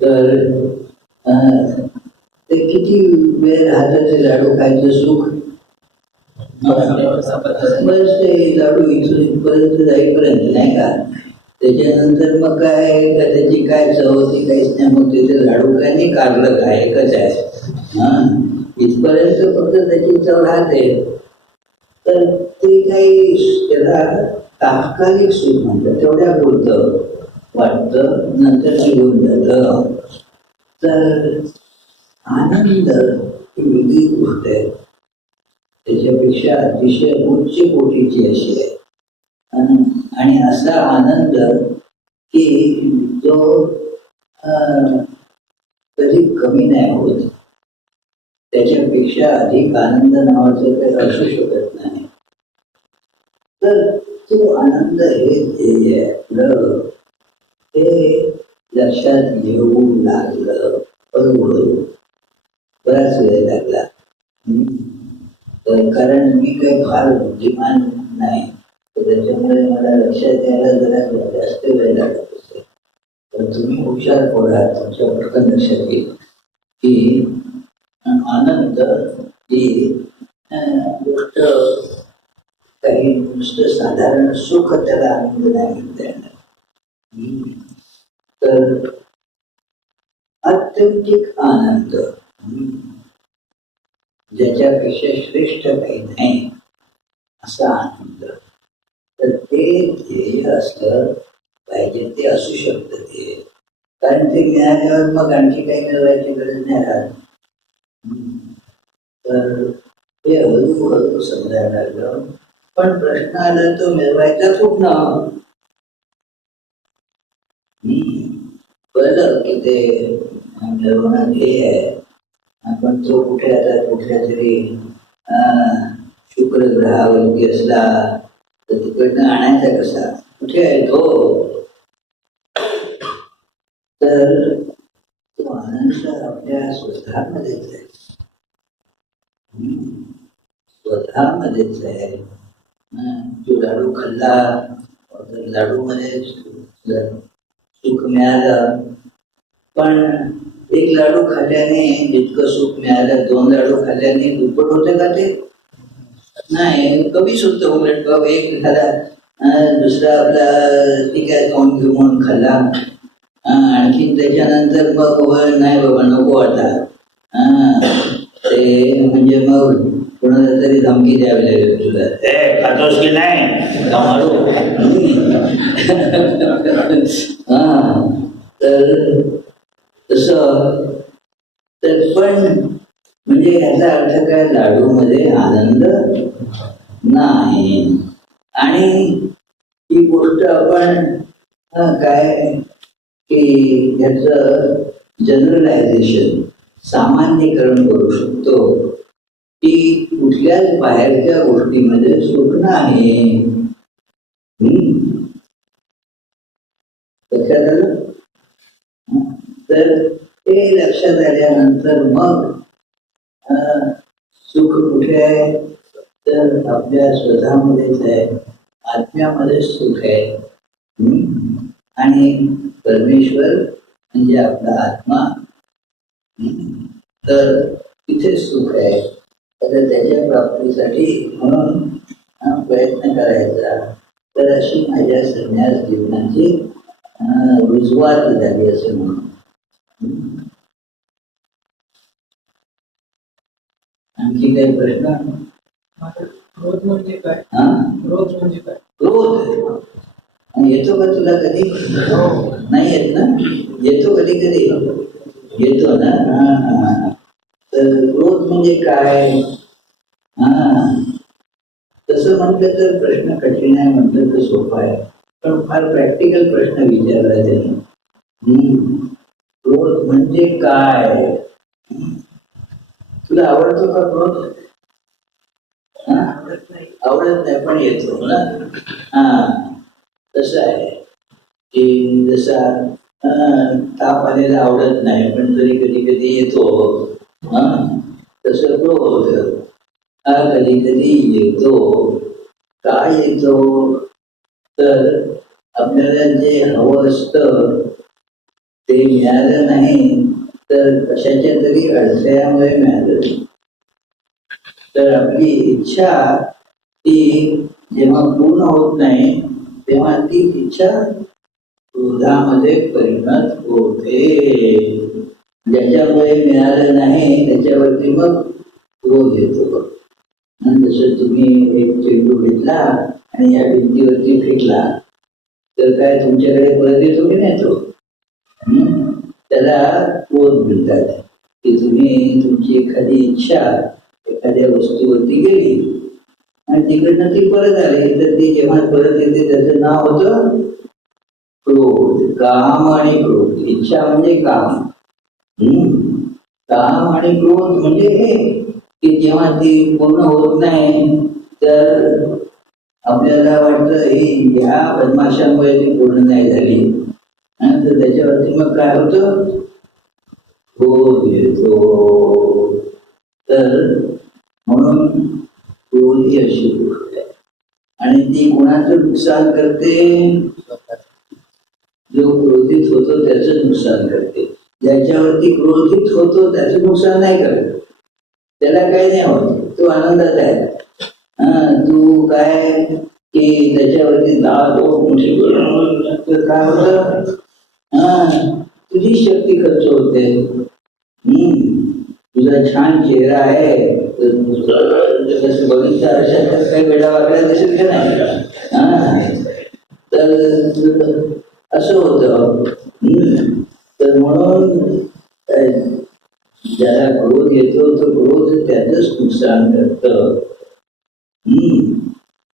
तर ते किती वेळ राहतं ते लाडू खायचं सुख? बस ते लाडू इथून इथपर्यंत जाईपर्यंत, नाही का? त्याच्यानंतर मग काय त्याची काय चव होती काहीच नाही. मग तिथे लाडू काय नाही, कारलं काय एकच आहे. इथपर्यंत फक्त त्याची चव राहते. तर ते काही त्याला तात्कालिक सुख म्हणतात, तेवढ्या पुरतं वाटतं, नंतर निघून जातं. तर आनंद ही वेगळी गोष्ट आहे, त्याच्यापेक्षा अतिशय उच्च कोटीची अशी आहे. आणि असा आनंद की जो कधी कमी नाही होत, त्याच्यापेक्षा अधिक आनंद नावाचं काही असू शकत नाही. तर तो आनंद हे ध्येय आपलं, हे लक्षात येऊ लागलं हळूहळू. बराच वेळ लागला. तर कारण मी काही फार बुद्धिमान नाही, तर त्याच्यामुळे मला लक्षात यायला जरा जास्त वेळ लागत असेल. तर तुम्ही हुशार पोरा, तुमच्या पटकन लक्षात येईल की आनंद ही गोष्ट काही नुसतं साधारण सुख त्याला आनंद नाही म्हणता येणार. तर आत्यंतिक आनंद, ज्याच्यापेक्षा श्रेष्ठ काही नाही असा आनंद, तर ते ध्येय असलं पाहिजे. ते असू शकतं ते, कारण ते मिळाल्यावर मग आणखी काही मिळवायची गरज नाही राहत. तर ते हळूहळू समजायला लागलं. पण प्रश्न आला तो मिळवायचा कुठनं? कळलं की ते मिळवणं ध्येय आहे, पण तो कुठे आता कुठल्या तरी शुक्र ग्रहावरती असला तर तिकडनं आणायचा कसा? कुठे आहे तो? तर तो आनंद आपल्या स्वतःमध्येच आहे, स्वतःमध्येच आहे. तो लाडू खाल्ला तर लाडू मध्ये सुख मिळालं, पण एक लाडू खाल्ल्याने जितकं सुख मिळालं 2 लाडू खाल्ल्याने दुप्पट होते का? ते नाही, कमीच होतं. उलट बाबा एक खाल्ला, दुसरा आपला ठीक आहे खाऊन घेऊ म्हणून खाल्ला, आणखी त्याच्यानंतर मग नाही बाबा नको आता, ते म्हणजे मग कोणाला तरी धमकी द्यावी लागेल, तुला खातोस की नाही तर तसं. तर पण म्हणजे याचा अर्थ काय, लाडू मध्ये आनंद नाही. आणि ही गोष्ट आपण काय की याचं जनरलायझेशन, सामान्यीकरण करू शकतो की कुठल्याच बाहेरच्या गोष्टीमध्ये सुख नाही. लक्षात आलं? तर ते लक्षात आल्यानंतर मग सुख कुठे आहे? तर आपल्या स्वतःमध्येच आहे, आत्म्यामध्येच सुख आहे. आणि परमेश्वर म्हणजे आपला आत्मा, तर तिथे सुख आहे. तर त्याच्या प्राप्तीसाठी म्हणून प्रयत्न करायचा. तर अशी माझ्या संन्यास जीवनाची रुजवात झाली असे म्हणून. आणखी काही प्रश्न? क्रोध म्हणजे काय? हा, क्रोध म्हणजे काय? क्रोध येतो का तुला कधी? नाही येत ना? येतो कधी कधी? येतो ना? हा. तर क्रोध म्हणजे काय? हा, तसं म्हटलं तर प्रश्न कठीण आहे, म्हटलं तर सोपा आहे, पण फार प्रॅक्टिकल प्रश्न विचारला त्यांनी. क्रोध म्हणजे काय? तुला आवडतो का क्रोध? आवडत नाही पण येतो ना. हा, तसं आहे की जसा ताप आलेला आवडत नाही पण तरी कधी कधी येतो. हा, तसं क्रोध हा कधी कधी येतो. काय येतो? तर आपल्याला जे हवं असतं ते मिळालं नाही तर कशाच्या तरी अडथळ्यामुळे मिळालं नाही. तर आपली इच्छा ती जेव्हा पूर्ण होत नाही तेव्हा ती इच्छा क्रोधामध्ये परिणत होते. ज्याच्यामुळे मिळालं नाही त्याच्यावरती मग क्रोध येतो. जसं तुम्ही एक चेंडू घेतला आणि या भिंतीवरती फेकला तर काय तुमच्याकडे परत येतो की नाही तो? त्याला क्रोध म्हणतात की तुम्ही तुमची एखादी इच्छा एखाद्या वस्तूवरती गेली आणि तिकडनं ती परत आली तर ती जेव्हा परत येते त्याचं नाव होतं क्रोध. काम आणि क्रोध. इच्छा म्हणजे काम, काम आणि क्रोध म्हणजे हे की जेव्हा ती पूर्ण होत नाही तर आपल्याला वाटतं ही ह्या बदमाशांमुळे ती पूर्ण नाही झाली, तर त्याच्यावरती मग काय होतं? क्रोध येतो. तर म्हणून क्रोध ही अशी गोष्ट आहे आणि ती कोणाचं नुकसान करते? जो क्रोधित होतो त्याचं नुकसान करते. ज्याच्यावरती क्रोधित होतो त्याचं नुकसान नाही करत, त्याला काही नाही होत, तो आनंदात आहे. तू काय की त्याच्यावरती काय होतं? तुझी शक्ती खर्च होते. तुझा छान चेहरा आहे तर बघितलं अशा तर काही वेळा वागल्या दिसेल का नाही? तर असं होतं. तर म्हणून ज्याला क्रोध येतो तो क्रोध त्याचंच नुकसान करतं.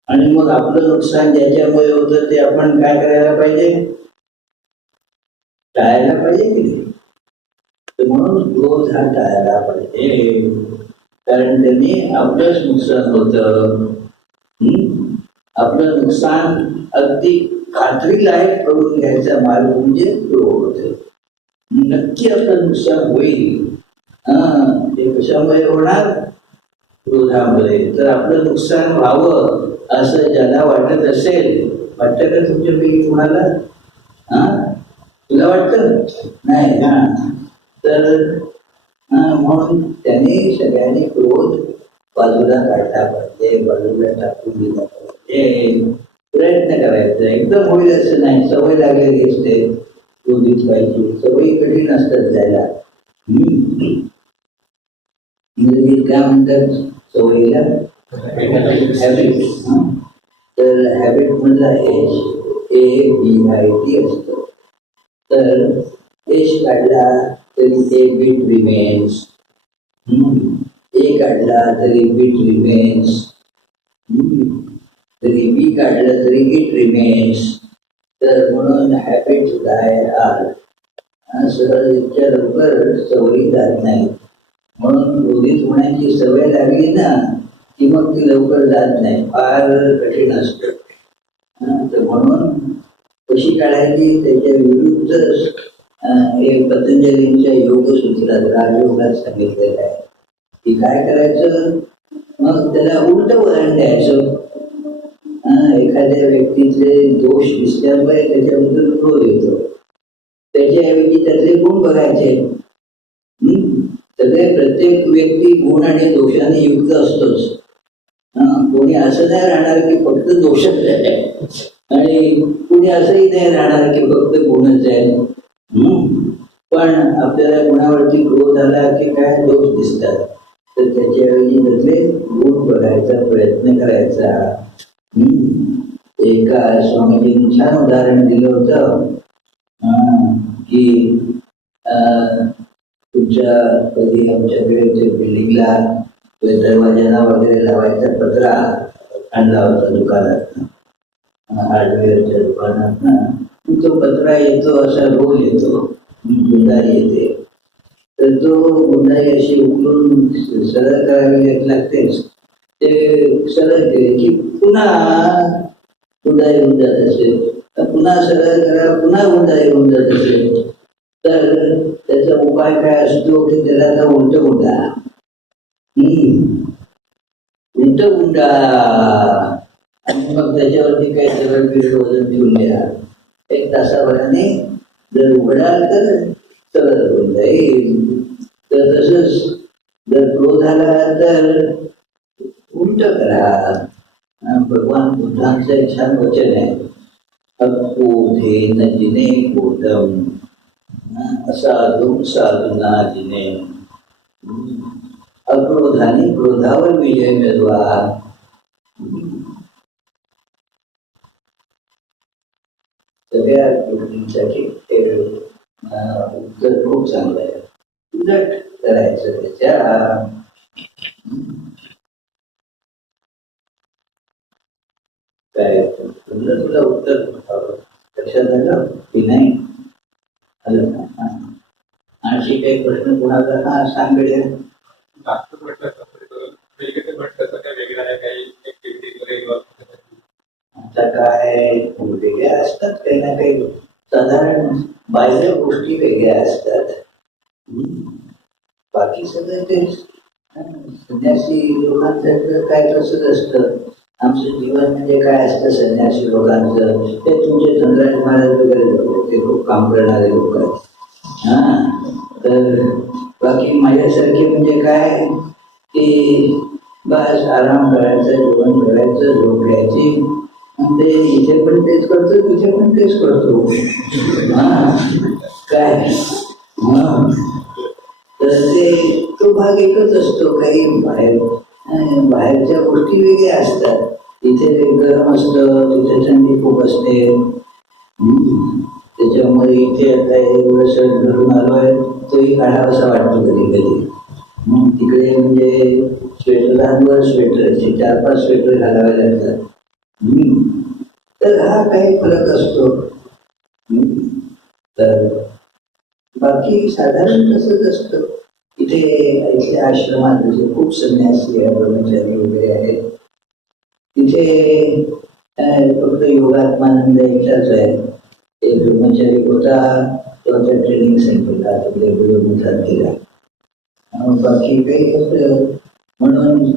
आणि मग आपलं नुकसान ज्याच्यामुळे होतं ते आपण काय करायला पाहिजे? टाळायला पाहिजे की नाही? तर म्हणून क्रोध हा टाळायला पाहिजे, कारण त्यांनी आपलंच नुकसान होतं. आपलं नुकसान अगदी खात्रीलायक करून घ्यायचा मार्ग म्हणजे क्रोध. नक्की आपलं नुकसान होईल. ते कशामुळे होणार? क्रोधामुळे. तर आपलं नुकसान व्हावं असं ज्याला वाटत असेल, वाटतं का तुमच्यापैकी कोणाला? तुला वाटतं? नाही. तर म्हणून त्याने सगळ्यांनी क्रोध बाजूला काढला पाहिजे, बाजूला टाकून दिला पाहिजे, प्रयत्न करायचा. एकदम होईल असं नाही, सवय लागलेली असते क्रोधित व्हायची. सवयी कठीण असतात जायला. इंग्रजीत काय म्हणतात सवयीला? हॅबिट. तर हॅबिट मधला HABIT असतो. तर एच काढला तरी ए बीट रिमेन्स, ए काढला तरी बीट रिमेन्स, तरी बी काढलं तरी इट रिमेन्स. तर म्हणून हॅबिट काय सरळ इतक्या लवकर सवयी जात नाही. म्हणून क्रोधित होण्याची सवय लागली ना की मग ती लवकर जात नाही, फार कठीण असतं. तर म्हणून कशी काढायची त्याच्या विरुद्ध हे पतंजलींच्या योगसूत्रात राजयोगात सांगितलेलं आहे की काय करायचं. मग त्याला उलट वळण द्यायचं. एखाद्या व्यक्तीचे दोष दिसल्यामुळे त्याच्याबद्दल क्रोध येतो, त्याच्याऐवजी त्याचे गुण बघायचे. सगळे प्रत्येक व्यक्ती गुण आणि दोषाने युक्त असतोच. कोणी असं नाही राहणार की फक्त दोषच आहे आणि कुणी असंही नाही राहणार की फक्त गुणच आहे. पण आपल्याला गुणावरती क्रोध आला की काय दोष दिसतात. तर त्याच्याऐवजी त्यातले गुण बघायचा प्रयत्न करायचा. एका स्वामीजींनी छान उदाहरण दिलं होतं की तुमच्या कधी आमच्याकडे ते बिल्डिंगला दरवाजाला वगैरे लावायचा पत्रा आणला होता दुकानात, हार्डवेअरच्या दुकानात. तो पत्रा येतो असा रोल येतो, गुंडाई येते, तर तो गुंडाई अशी उकळून सरळ करावी लागतेच. ते सरळ केले की पुन्हा गुंडाई होऊन जात असेल, पुन्हा सरळ करा, पुन्हा गुंडाई होऊन जात असेल. तर त्याचा उपाय काय असतो की त्याला आता उलट गुंडा, उलट गुंडा, आणि मग त्याच्यावरती काही सगळं पीठ वजन ठेवून द्या. 1 तासाभराने जर उघडाल तर सरळ गुंडा येईल. तर तसंच जर क्रोध आला तर उलट करा. भगवान बुद्धांचं एक छान वचन आहे, अक्रोधेन जिने क्रोधम असाधुं साधुना जिने. अक्रोधाने क्रोधावर विजय मिळवा. सगळ्या गोष्टींसाठी उत्तर खूप चांगलं आहे. उलट करायचं त्याच्या. काय तुला उत्तर लक्षात आलं की नाही? आलं ना? आणखी काही प्रश्न कोणाला सांगेल? आता काय वेगळ्या असतात, काही ना काही साधारण बाह्य गोष्टी वेगळ्या असतात. बाकी सगळं ते संन्यासी लोकांचं काय तसंच असतं. आमचं जीवन म्हणजे काय असतं संन्यासी लोकांचं, ते तुमचे धनराज महाराज वगैरे लोक, ते खूप काम करणारे लोक आहेत. तर बाकी माझ्यासारखे म्हणजे काय की बस आराम करायचा, जेवण करायचं, झोप घ्यायची. ते इथे पण तेच करतो, तिथे पण तेच करतो. काय तर ते तो भाग एकच असतो. काही बाहेरच्या गोष्टी वेगळ्या असतात. इथे गरम असतं, तिथे थंडी खूप असते. त्याच्यामुळे इथे आता एवढं शर्ट घालून आलोय तोही काढावासा वाटतो कधी कधी. तिकडे म्हणजे स्वेटरांवर स्वेटर, 4-5 स्वेटर घालावे लागतात. तर हा काही फरक असतो. तर बाकी साधारण तसंच असतं. इथल्या आश्रमात जसे खूप संन्यासी आहे, ब्रह्मचारी वगैरे आहेत. तिथे फक्त योगात्मानंद एकटाच आहे. एक ब्रह्मचारी होता, तो त्या ट्रेनिंग सेंटरला तिकडे गुरुमुखात गेला. बाकी काही होतं म्हणून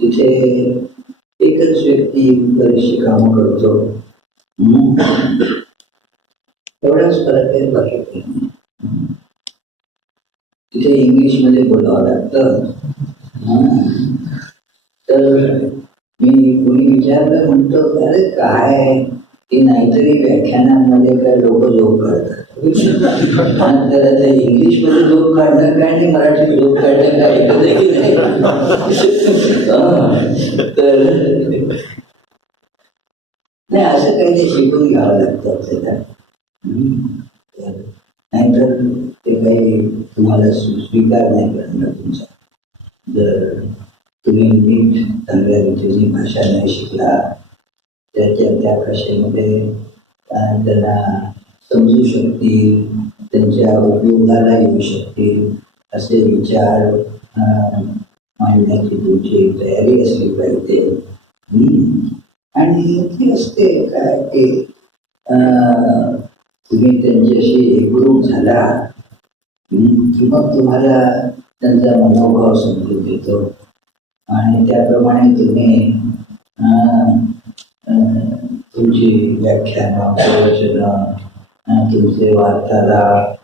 तिथे एकच व्यक्ती बरीचशी कामं करतो. एवढाच फरक आहे, बाकी तिथे इंग्लिशमध्ये बोलावं लागतं. तर मी कोणी विचारलं, म्हणतो अरे काय ते नाहीतरी व्याख्यानांमध्ये काय लोक जोक काढतात. तर आता इंग्लिशमध्ये जोक काढणं काय आणि मराठीत जोक काढणं काय एकच तर नाही, असं काही ते शिकून घ्यावं लागतं आपल्याला. नाहीतर ते काही तुम्हाला स्वीकार नाही करणार तुमचा. जर तुम्ही नीट चांगल्या रीतीने भाषा नाही शिकला, त्या भाषेमध्ये त्यांना समजू शकतील, त्यांच्या उपयोगाला येऊ शकतील असे विचार मांडण्याची तुमची तयारी असली पाहिजे. आणि ती असते काय की तुम्ही त्यांच्याशी एकरूप झाला की मग तुम्हाला त्यांचा मनोभाव समजून येतो आणि त्याप्रमाणे तुम्ही तुमची व्याख्यानं, प्रवचनं, तुमचे वार्तालाप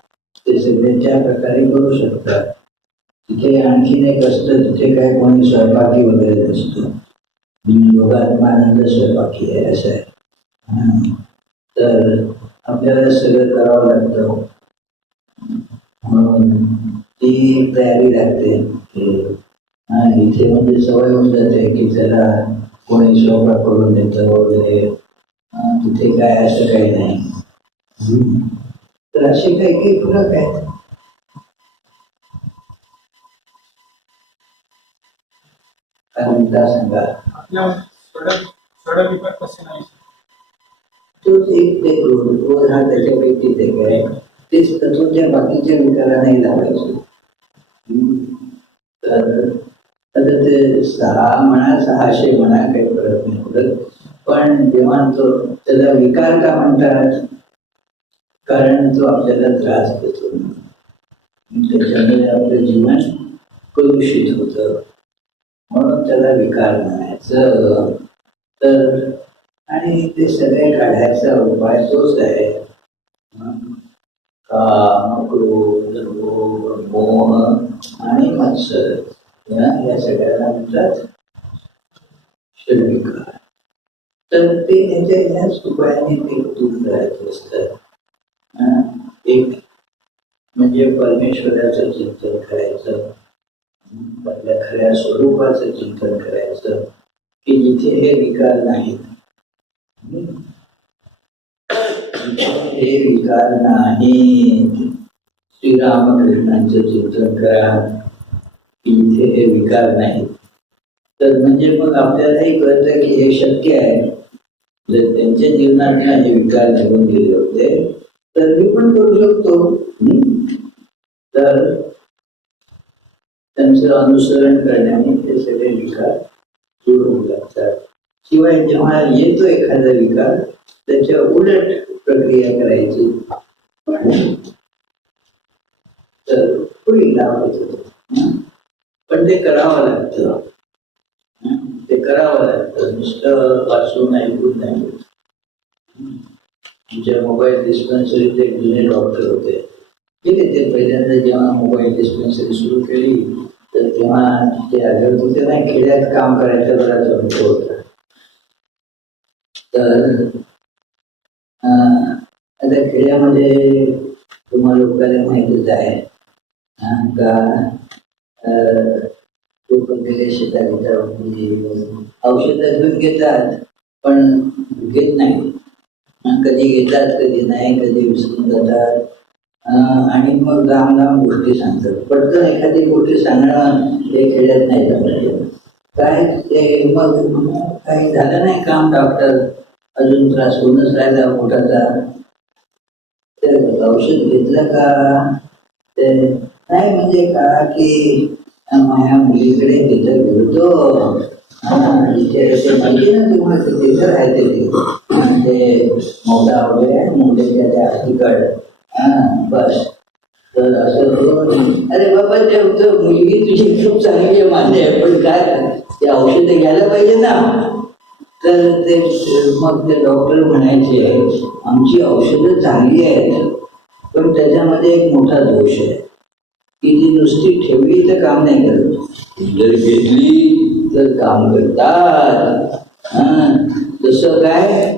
ते सगळे त्या प्रकारे करू शकतात. तिथे आणखीन एक असतं, तिथे काय कोणी स्वयंपाकी वगैरे नसतं. योगात्मानंद स्वयंपाकी आहे असं आहे. तर आपल्याला सगळं करावं लागतं. म्हणून ती तयारी लागते की इथे म्हणजे सवय होऊन जाते की त्याला कोणी स्वयंपाक करून देतं वगैरे. तिथे काय असं काही नाही. तर असे काही काही फरक आहेत. काय म्हणता सांगा. आपल्या सडक विभाग कसे नाही तोच एक ते क्रोध हा त्याच्यापैकीच एक आहे. तेच तत्वच्या बाकीच्या विकारांना नाही लावायचे. तर आता ते 6 म्हणा 600 म्हणा काही फरक नाही पडत. पण जेव्हा तो त्याला विकार का म्हणतात, कारण तो आपल्याला त्रास देतो, त्याच्यामुळे आपलं जीवन कलुषित होतं, म्हणून त्याला विकार म्हणायचं. तर आणि ते सगळे काढायचा उपाय तोच आहे. काम, क्रोध, लोभ, मोह आणि मत्सर या सगळ्याला म्हणतात षड्विकार. तर ते त्यांच्या ह्याच उपायाने ते दूर करायचं असतं. एक म्हणजे परमेश्वराचं चिंतन करायचं, आपल्या खऱ्या स्वरूपाचं चिंतन करायचं की जिथे हे विकार नाहीत. हे विकार नाही. श्रीरामकृष्णांचं चिंतन करा की इथे हे विकार नाही. तर म्हणजे मग आपल्यालाही कळतं की हे शक्य आहे. जर त्यांच्या जीवनात हे विकार निघून गेले होते तर मी पण करू शकतो. तर त्यांचं अनुसरण करण्याने ते सगळे विकार दूर होऊ लागतात. शिवाय जेव्हा येतो एखादा विकार त्याच्या उलट प्रक्रिया करायची, तर पुढे लावायचं. पण ते करावं लागतं. ते करावं लागतं, नुसतं वाचून ऐकून नाही. आमच्या मोबाईल डिस्पेन्सरीत एक जुने डॉक्टर होते. ठीक आहे, ते पहिल्यांदा जेव्हा मोबाईल डिस्पेन्सरी सुरू केली तर तेव्हा ते आढळत होते नाही, खेड्यात काम करायचा बराच अनुभव होता. तर आता खेड्यामध्ये तुम्हाला लोकांना माहितीच आहे का, लोक गेले शेतात औषधं घेऊन घेतात पण घेत नाही. कधी घेतात कधी नाही, कधी विसरून जातात. आणि मग लांब लांब गोष्टी सांगतात. पटकन एखादी गोष्टी सांगणं हे खेड्यात नाही जमलं. काय ते मग काही झालं नाही काम, डॉक्टर अजून त्रास होऊनच राहिला पोटाचा. ते औषध घेतलं का, ते नाही म्हणजे का की माझ्या मुलीकडे तिथं गेलो तिथे माहिती ना तुम्हाला तिथं राहायचे ते मोठा वगैरे मुलीच्या त्या हकीकड. बस तर असं अरे बाबा ते मुलगी तुझी खूप चांगली आहे मान्य आहे, पण काय ते औषधं घ्यायला पाहिजे ना. तर ते मग ते डॉक्टर म्हणायचे आमची औषधं चांगली आहेत पण त्याच्यामध्ये एक मोठा दोष आहे की ती नुसती ठेवली तर काम नाही करत, जर घेतली तर काम करतात. तसं काय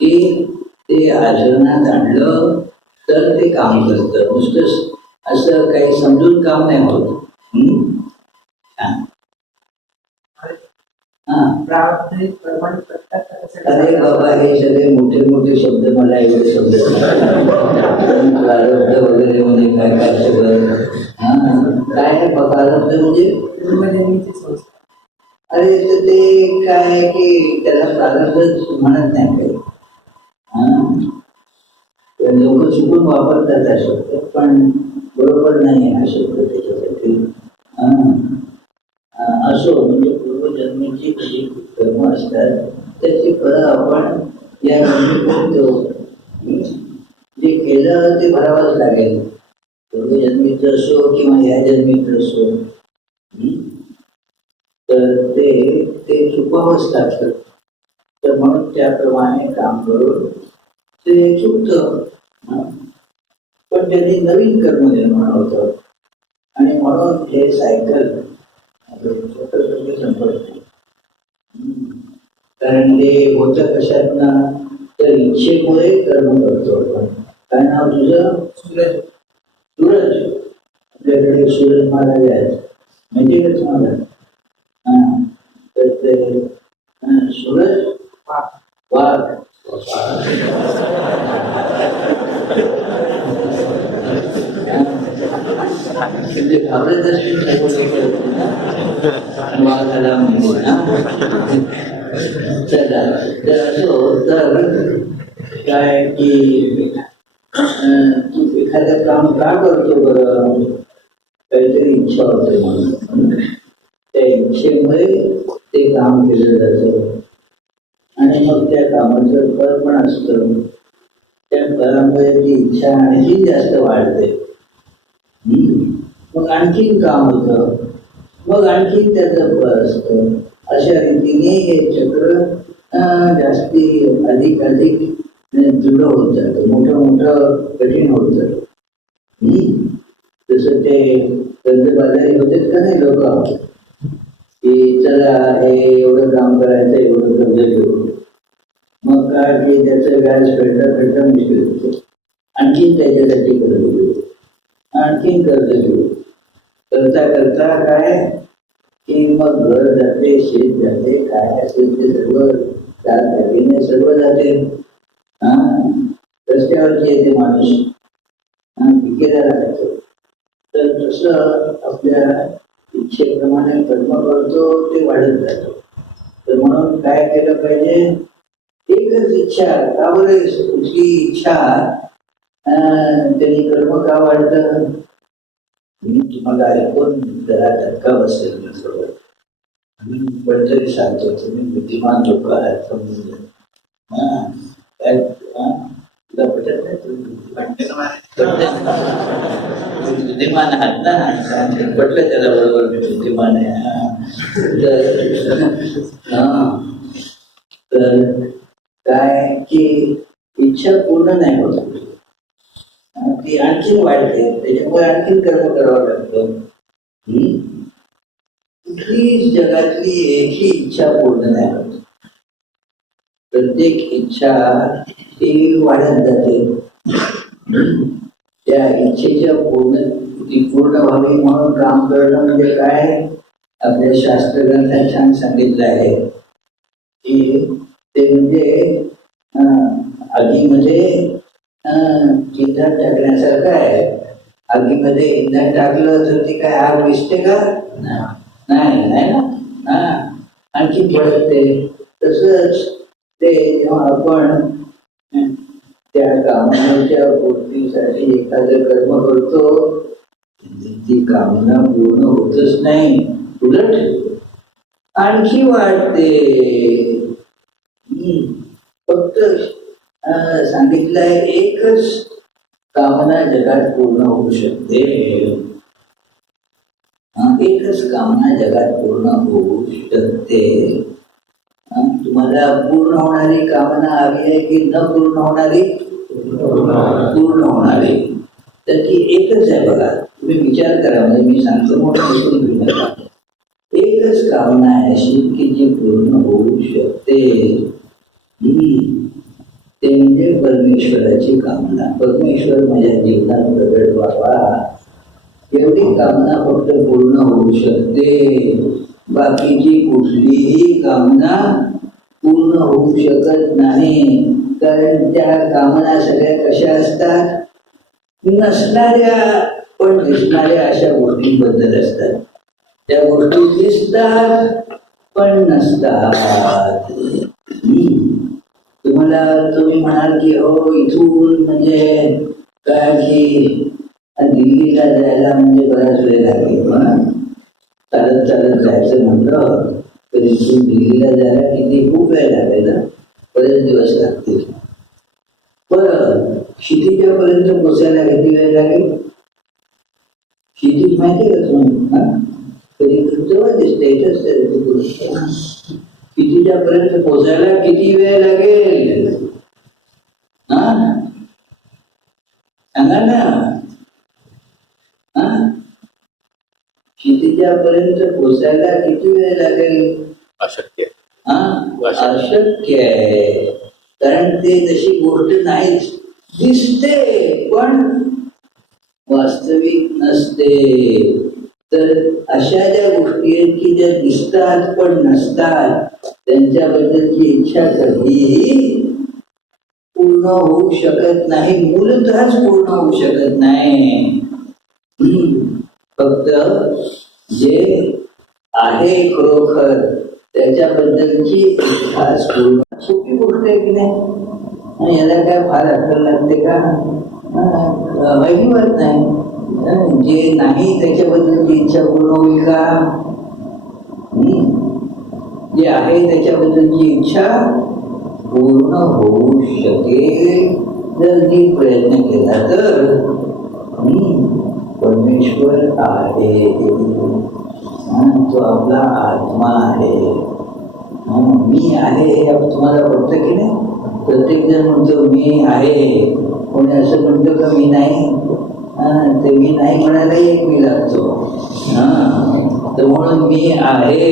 की ते आचरणात आणलं तर ते काम करतं, नुसतं असं काही समजून काम नाही होत. अरे बाबा हे सगळे मोठे मोठे शब्द मला एवढे शब्द प्रारब्ध वगैरे म्हणजे काय काय सगळं. काय प्रारब्ध म्हणजे अरे तर ते काय की त्याला प्रारब्ध म्हणत नाही काही. लोक चुकून वापरतात हा शब्द, पण बरोबर नाही हा शब्द त्याच्यासाठी. असो म्हणजे पूर्वजन्मीची जी कर्म असतात त्याची फळं आपण या जन्मी भोगतो. जे केलं ते भरावंच लागेल, पूर्वजन्मीचं असो किंवा या जन्मीचं असो. तर ते चुकवावंच लागतं. तर म्हणून त्याप्रमाणे काम करून ते चुकतं, पण त्यांनी नवीन कर्म निर्माण होतं. आणि म्हणून हे सायकल संपत नाही. कारण हे होतं कशातनं, तर इच्छेमुळे कर्म करतो आपण. काय नाव तुझं? सूरज. सूरज आपल्या आपल्याकडे सूरज महाराज आहेत, माहिती का तुम्हाला? हा, तर ते सूरज वाघ म्हणजे घाबरत असतील वाघाला म्हणजे ना. चला, तर असो तर काय की तू एखादं काम का करतो बरं? काहीतरी इच्छा होते म्हणून त्या इच्छेमुळे ते काम केलं जातं आणि मग त्या कामाचं फळ पण असतं. त्या फळामुळे ती इच्छा आणखी जास्त वाढते. मग आणखीन काम होतं, मग आणखीन त्याचं फळ असतं. अशा रीतीने हे चक्र जास्ती अधिक अधिक दृढ होत जातं, मोठं कठीण होत जातं. जसं ते कर्जबाजारी होते का नाही लोक, की चला हे एवढं काम करायचं, एवढं कर्ज घेऊ. मग काय की त्याचं व्याज फेडता मुश्किल होतं. आणखीन त्याच्यासाठी कर्ज घेऊ, आणखीन कर्ज घेऊ. करता करता काय की मग घर जाते, शेत जाते, काय असेल ते सर्व त्या सर्व जाते. रस्त्यावरची येते माणूस, पिकेला राहायचं. तर तसं आपल्या इच्छेप्रमाणे कर्म करतो, ते वाढत जातो. तर म्हणून काय केलं पाहिजे? एकच इच्छा का बरं? कुठली इच्छा त्यांनी कर्म का वाढतं? मी तुम्हाला ऐकून जरा धक्का बसेल ना सगळं. पण तरी सांगतो, तुम्ही बुद्धिमान लोक आहात, समजून घ्या. तुला पटत नाही? बुद्धिमान आहात ना, पटलं त्याला बरोबर मी बुद्धिमान आहे. तर काय की इच्छा पूर्ण नाही होत, ती आणखीन वाढते. त्याच्यामुळे आणखीन कर्म करावं लागतं. कुठली जगातली एकही इच्छा पूर्ण नाही होत. प्रत्येक इच्छा ती वाढत जाते. त्या इच्छेच्या पूर्ण व्हावी म्हणून काम करणं म्हणजे काय? आपल्या शास्त्रग्रंथात छान सांगितलं आहे की ते म्हणजे आगीमध्ये इंधन टाकण्यासारखं आहे. आगीमध्ये इंधन टाकलं तर ती काय आग विझते का? नाही ना. आणखी भडकते. तसंच ते जेव्हा आपण त्या कामनेच्या पूर्तीसाठी एखादं कर्म करतो, ती कामना पूर्ण होतच नाही, उलट आणखी वाढते. फक्त सांगितलंय एकच कामना जगात पूर्ण होऊ शकते. एकच कामना जगात पूर्ण होऊ शकते. तुम्हाला पूर्ण होणारी कामना हवी आहे की न पूर्ण होणारी? पूर्ण होणारी. तर ती एकच आहे बघा. तुम्ही विचार करा, म्हणजे मी सांगतो म्हणून एकच कामना आहे अशी की जी पूर्ण होऊ शकते. ते म्हणजे परमेश्वराची कामना. परमेश्वर माझ्या जीवनात प्रगट व्हावा एवढी कामना फक्त पूर्ण होऊ शकते. बाकीची कुठलीही कामना पूर्ण होऊ शकत नाही. कारण त्या कामना सगळ्या कशा असतात? नसणाऱ्या पण दिसणाऱ्या अशा गोष्टींबद्दल असतात. त्या गोष्टी दिसतात पण नसतात. तुम्ही म्हणाल की हो इथून म्हणजे काय की दिल्लीला जायला म्हणजे बराच वेळ लागेल. चालत जायचं म्हटलं तर इथून दिल्लीला जायला किती खूप वेळ लागेल ना, बरेच दिवस लागतील. बरं, क्षितिजा पर्यंत पोचायला किती वेळ लागेल? क्षितिज माहिती का तुम्ही? कधी स्टेटस क्षितिजा पर्यंत पोचायला किती वेळ लागेल? सांगा ना. क्षितिजापर्यंत पोचायला किती वेळ लागेल? अशक्य. अशक्य आहे. कारण ते तशी गोष्ट नाहीच. दिसते पण वास्तविक नसते. तर अशा ज्या गोष्टी आहेत की ज्या दिसतात पण नसतात, त्यांच्याबद्दलची इच्छा कधीही पूर्ण होऊ शकत नाही, मूलतःच पूर्ण होऊ शकत नाही. फक्त जे आहे खरोखर त्याच्याबद्दलची खास पूर्ण सोपी गोष्ट आहे की नाही. याला काय फार अक्कल लागते का? अजिबात नाही. जे नाही त्याच्याबद्दलची इच्छा पूर्ण होईल का? जे आहे त्याच्याबद्दलची इच्छा पूर्ण होऊ शकेल जर मी प्रयत्न केला तर. परमेश्वर आहे, तो आपला आत्मा आहे. मी आहे हे तुम्हाला पटतं की नाही? प्रत्येक जण म्हणतो मी आहे, कोणी असं म्हणतो का मी नाही? ते मी नाही म्हणायलाही एक मी लागतो. तर म्हणून मी आहे,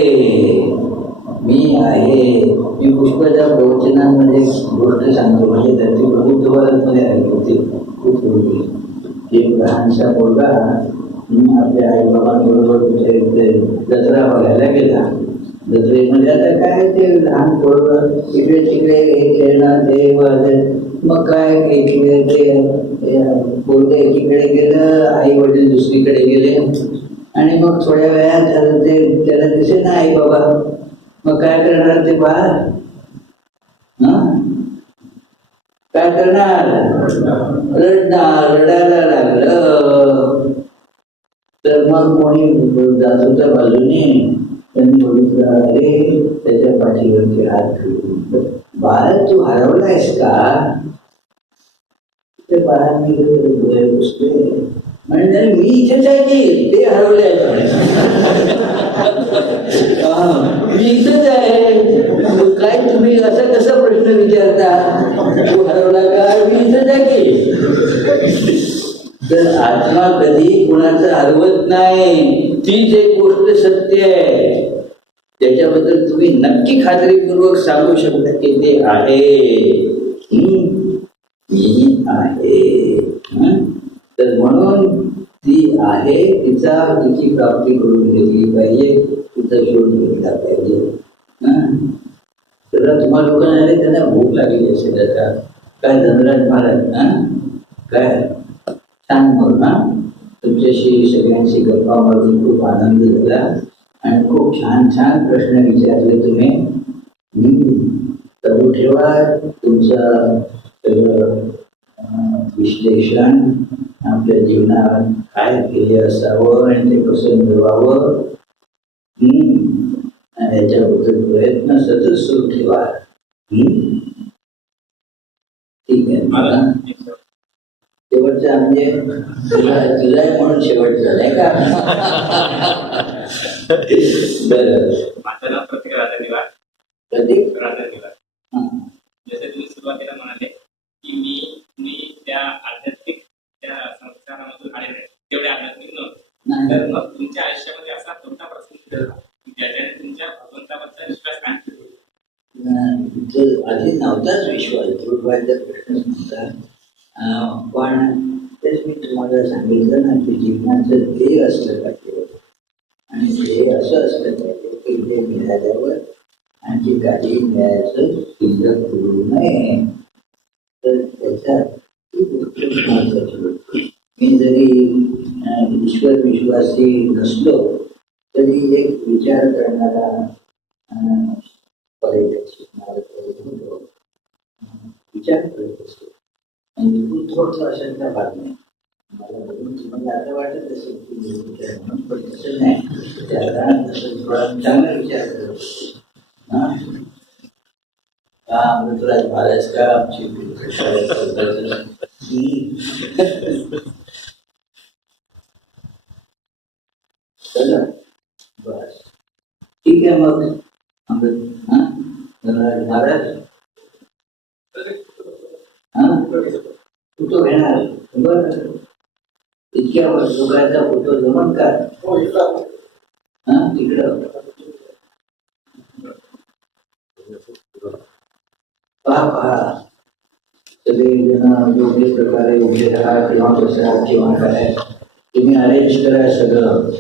मी आहे. मी पुष्पाच्या प्रवचनांमध्ये गोष्ट सांगतो, म्हणजे त्याची प्रभुत्वामध्ये ऐकली होती खूप पूर्वी. एक लहानसा मुलगा आपल्या आईबाबांबरोबर कुठे जत्रा बघायला गेला. जत्रेमध्ये आता काय ते लहान पोरं इकडे तिकडे हे खेळणं ते मग काय इकडे ते पोरं एकीकडे गेलं, आई वडील दुसरीकडे गेले. आणि मग थोड्या वेळात झालं ते त्याला दिसे ना आई बाबा. मग काय करणार ते बाळ? काय करणार? रडणार. रडायला लागलं तर मग कोणी जात होत्या बाजूने त्यांनी बघितलं, अरे त्याच्या पाठीवरती हात ठेवून, बाळ तू हरवलायस का? ते बाळांनी बसले म्हणजे मी इथेच आहे की ते हरवले मी इथंच आहे. काय तुम्ही असा कसा प्रश्न विचारता? तू हरवला का? मी इथंच आहे की. तर आत्मा कधी कुणाचं हरवत नाही. तीच एक गोष्ट सत्य आहे, त्याच्याबद्दल तुम्ही नक्की खात्रीपूर्वक सांगू शकता की ते आहे, मी आहे. तर म्हणून ती आहे, तिची प्राप्ती करून घेतली पाहिजे, तिचा शोध घेतला पाहिजे. तर तुम्हा लोकांना त्यांना भूक लागली असेल आता. काय धनराज महाराज काय छान बोल. तुमच्याशी सगळ्यांशी गप्पा मारून खूप आनंद झाला आणि खूप छान छान प्रश्न विचारले तुम्ही. चालू ठेवा तुमचं सगळं विश्लेषण, आपल्या जीवनात काय ध्येय असावं आणि ते कसं मिळवावं याच्याबद्दल प्रयत्न सतत सुरू ठेवा. ठीक आहे. मला शेवटचा म्हणजे जुलै म्हणून शेवट झालाय का? माझं नाव प्रतीक राजा. जसे तुम्ही सुरुवातीला म्हणाले की मी त्या आध्यात्मिक त्या संस्कारामधून आलेले नाही, तेवढे आध्यात्मिक नव्हते. तर मग तुमच्या आयुष्यामध्ये असा कोणता प्रसंग घडला ज्याच्याने तुमच्या भगवंतावरचा विश्वास आणखी आधी नव्हताच विश्वास, दुर्भाग्याचा प्रश्न नव्हता. पण तेच मी तुम्हाला सांगितलं ना की जीवनाचं ध्येय असलं पाहिजे. आणि ध्येय असं असलं पाहिजे की ते मिळाल्यावर आणखी काही मिळायचं शिल्लक करू नये. तर त्याच्यात ती गोष्ट महत्वाची होती. मी जरी ईश्वर विश्वासी नसलो तरी एक विचार करणारा पर्यटक शिकणारा विचार करत असतो. आणि थोडंसं अशातला भाग नाही. मला बघून तुम्हाला आता वाटत असेल की विचार म्हणून, पण तसं नाही. त्याला तसं थोडा चांगला विचार करत असतो. अमृतराज महाराज का आमची बस ठीक आहे. मग अमृत महाराज फोटो घेणार. बरं, इतक्या लोकांचा फोटो जमन का? तिकडं पहा सगळे जण योग्य प्रकारे उभे राहा किंवा बसा किंवा काय तुम्ही अरेंज करा सगळं.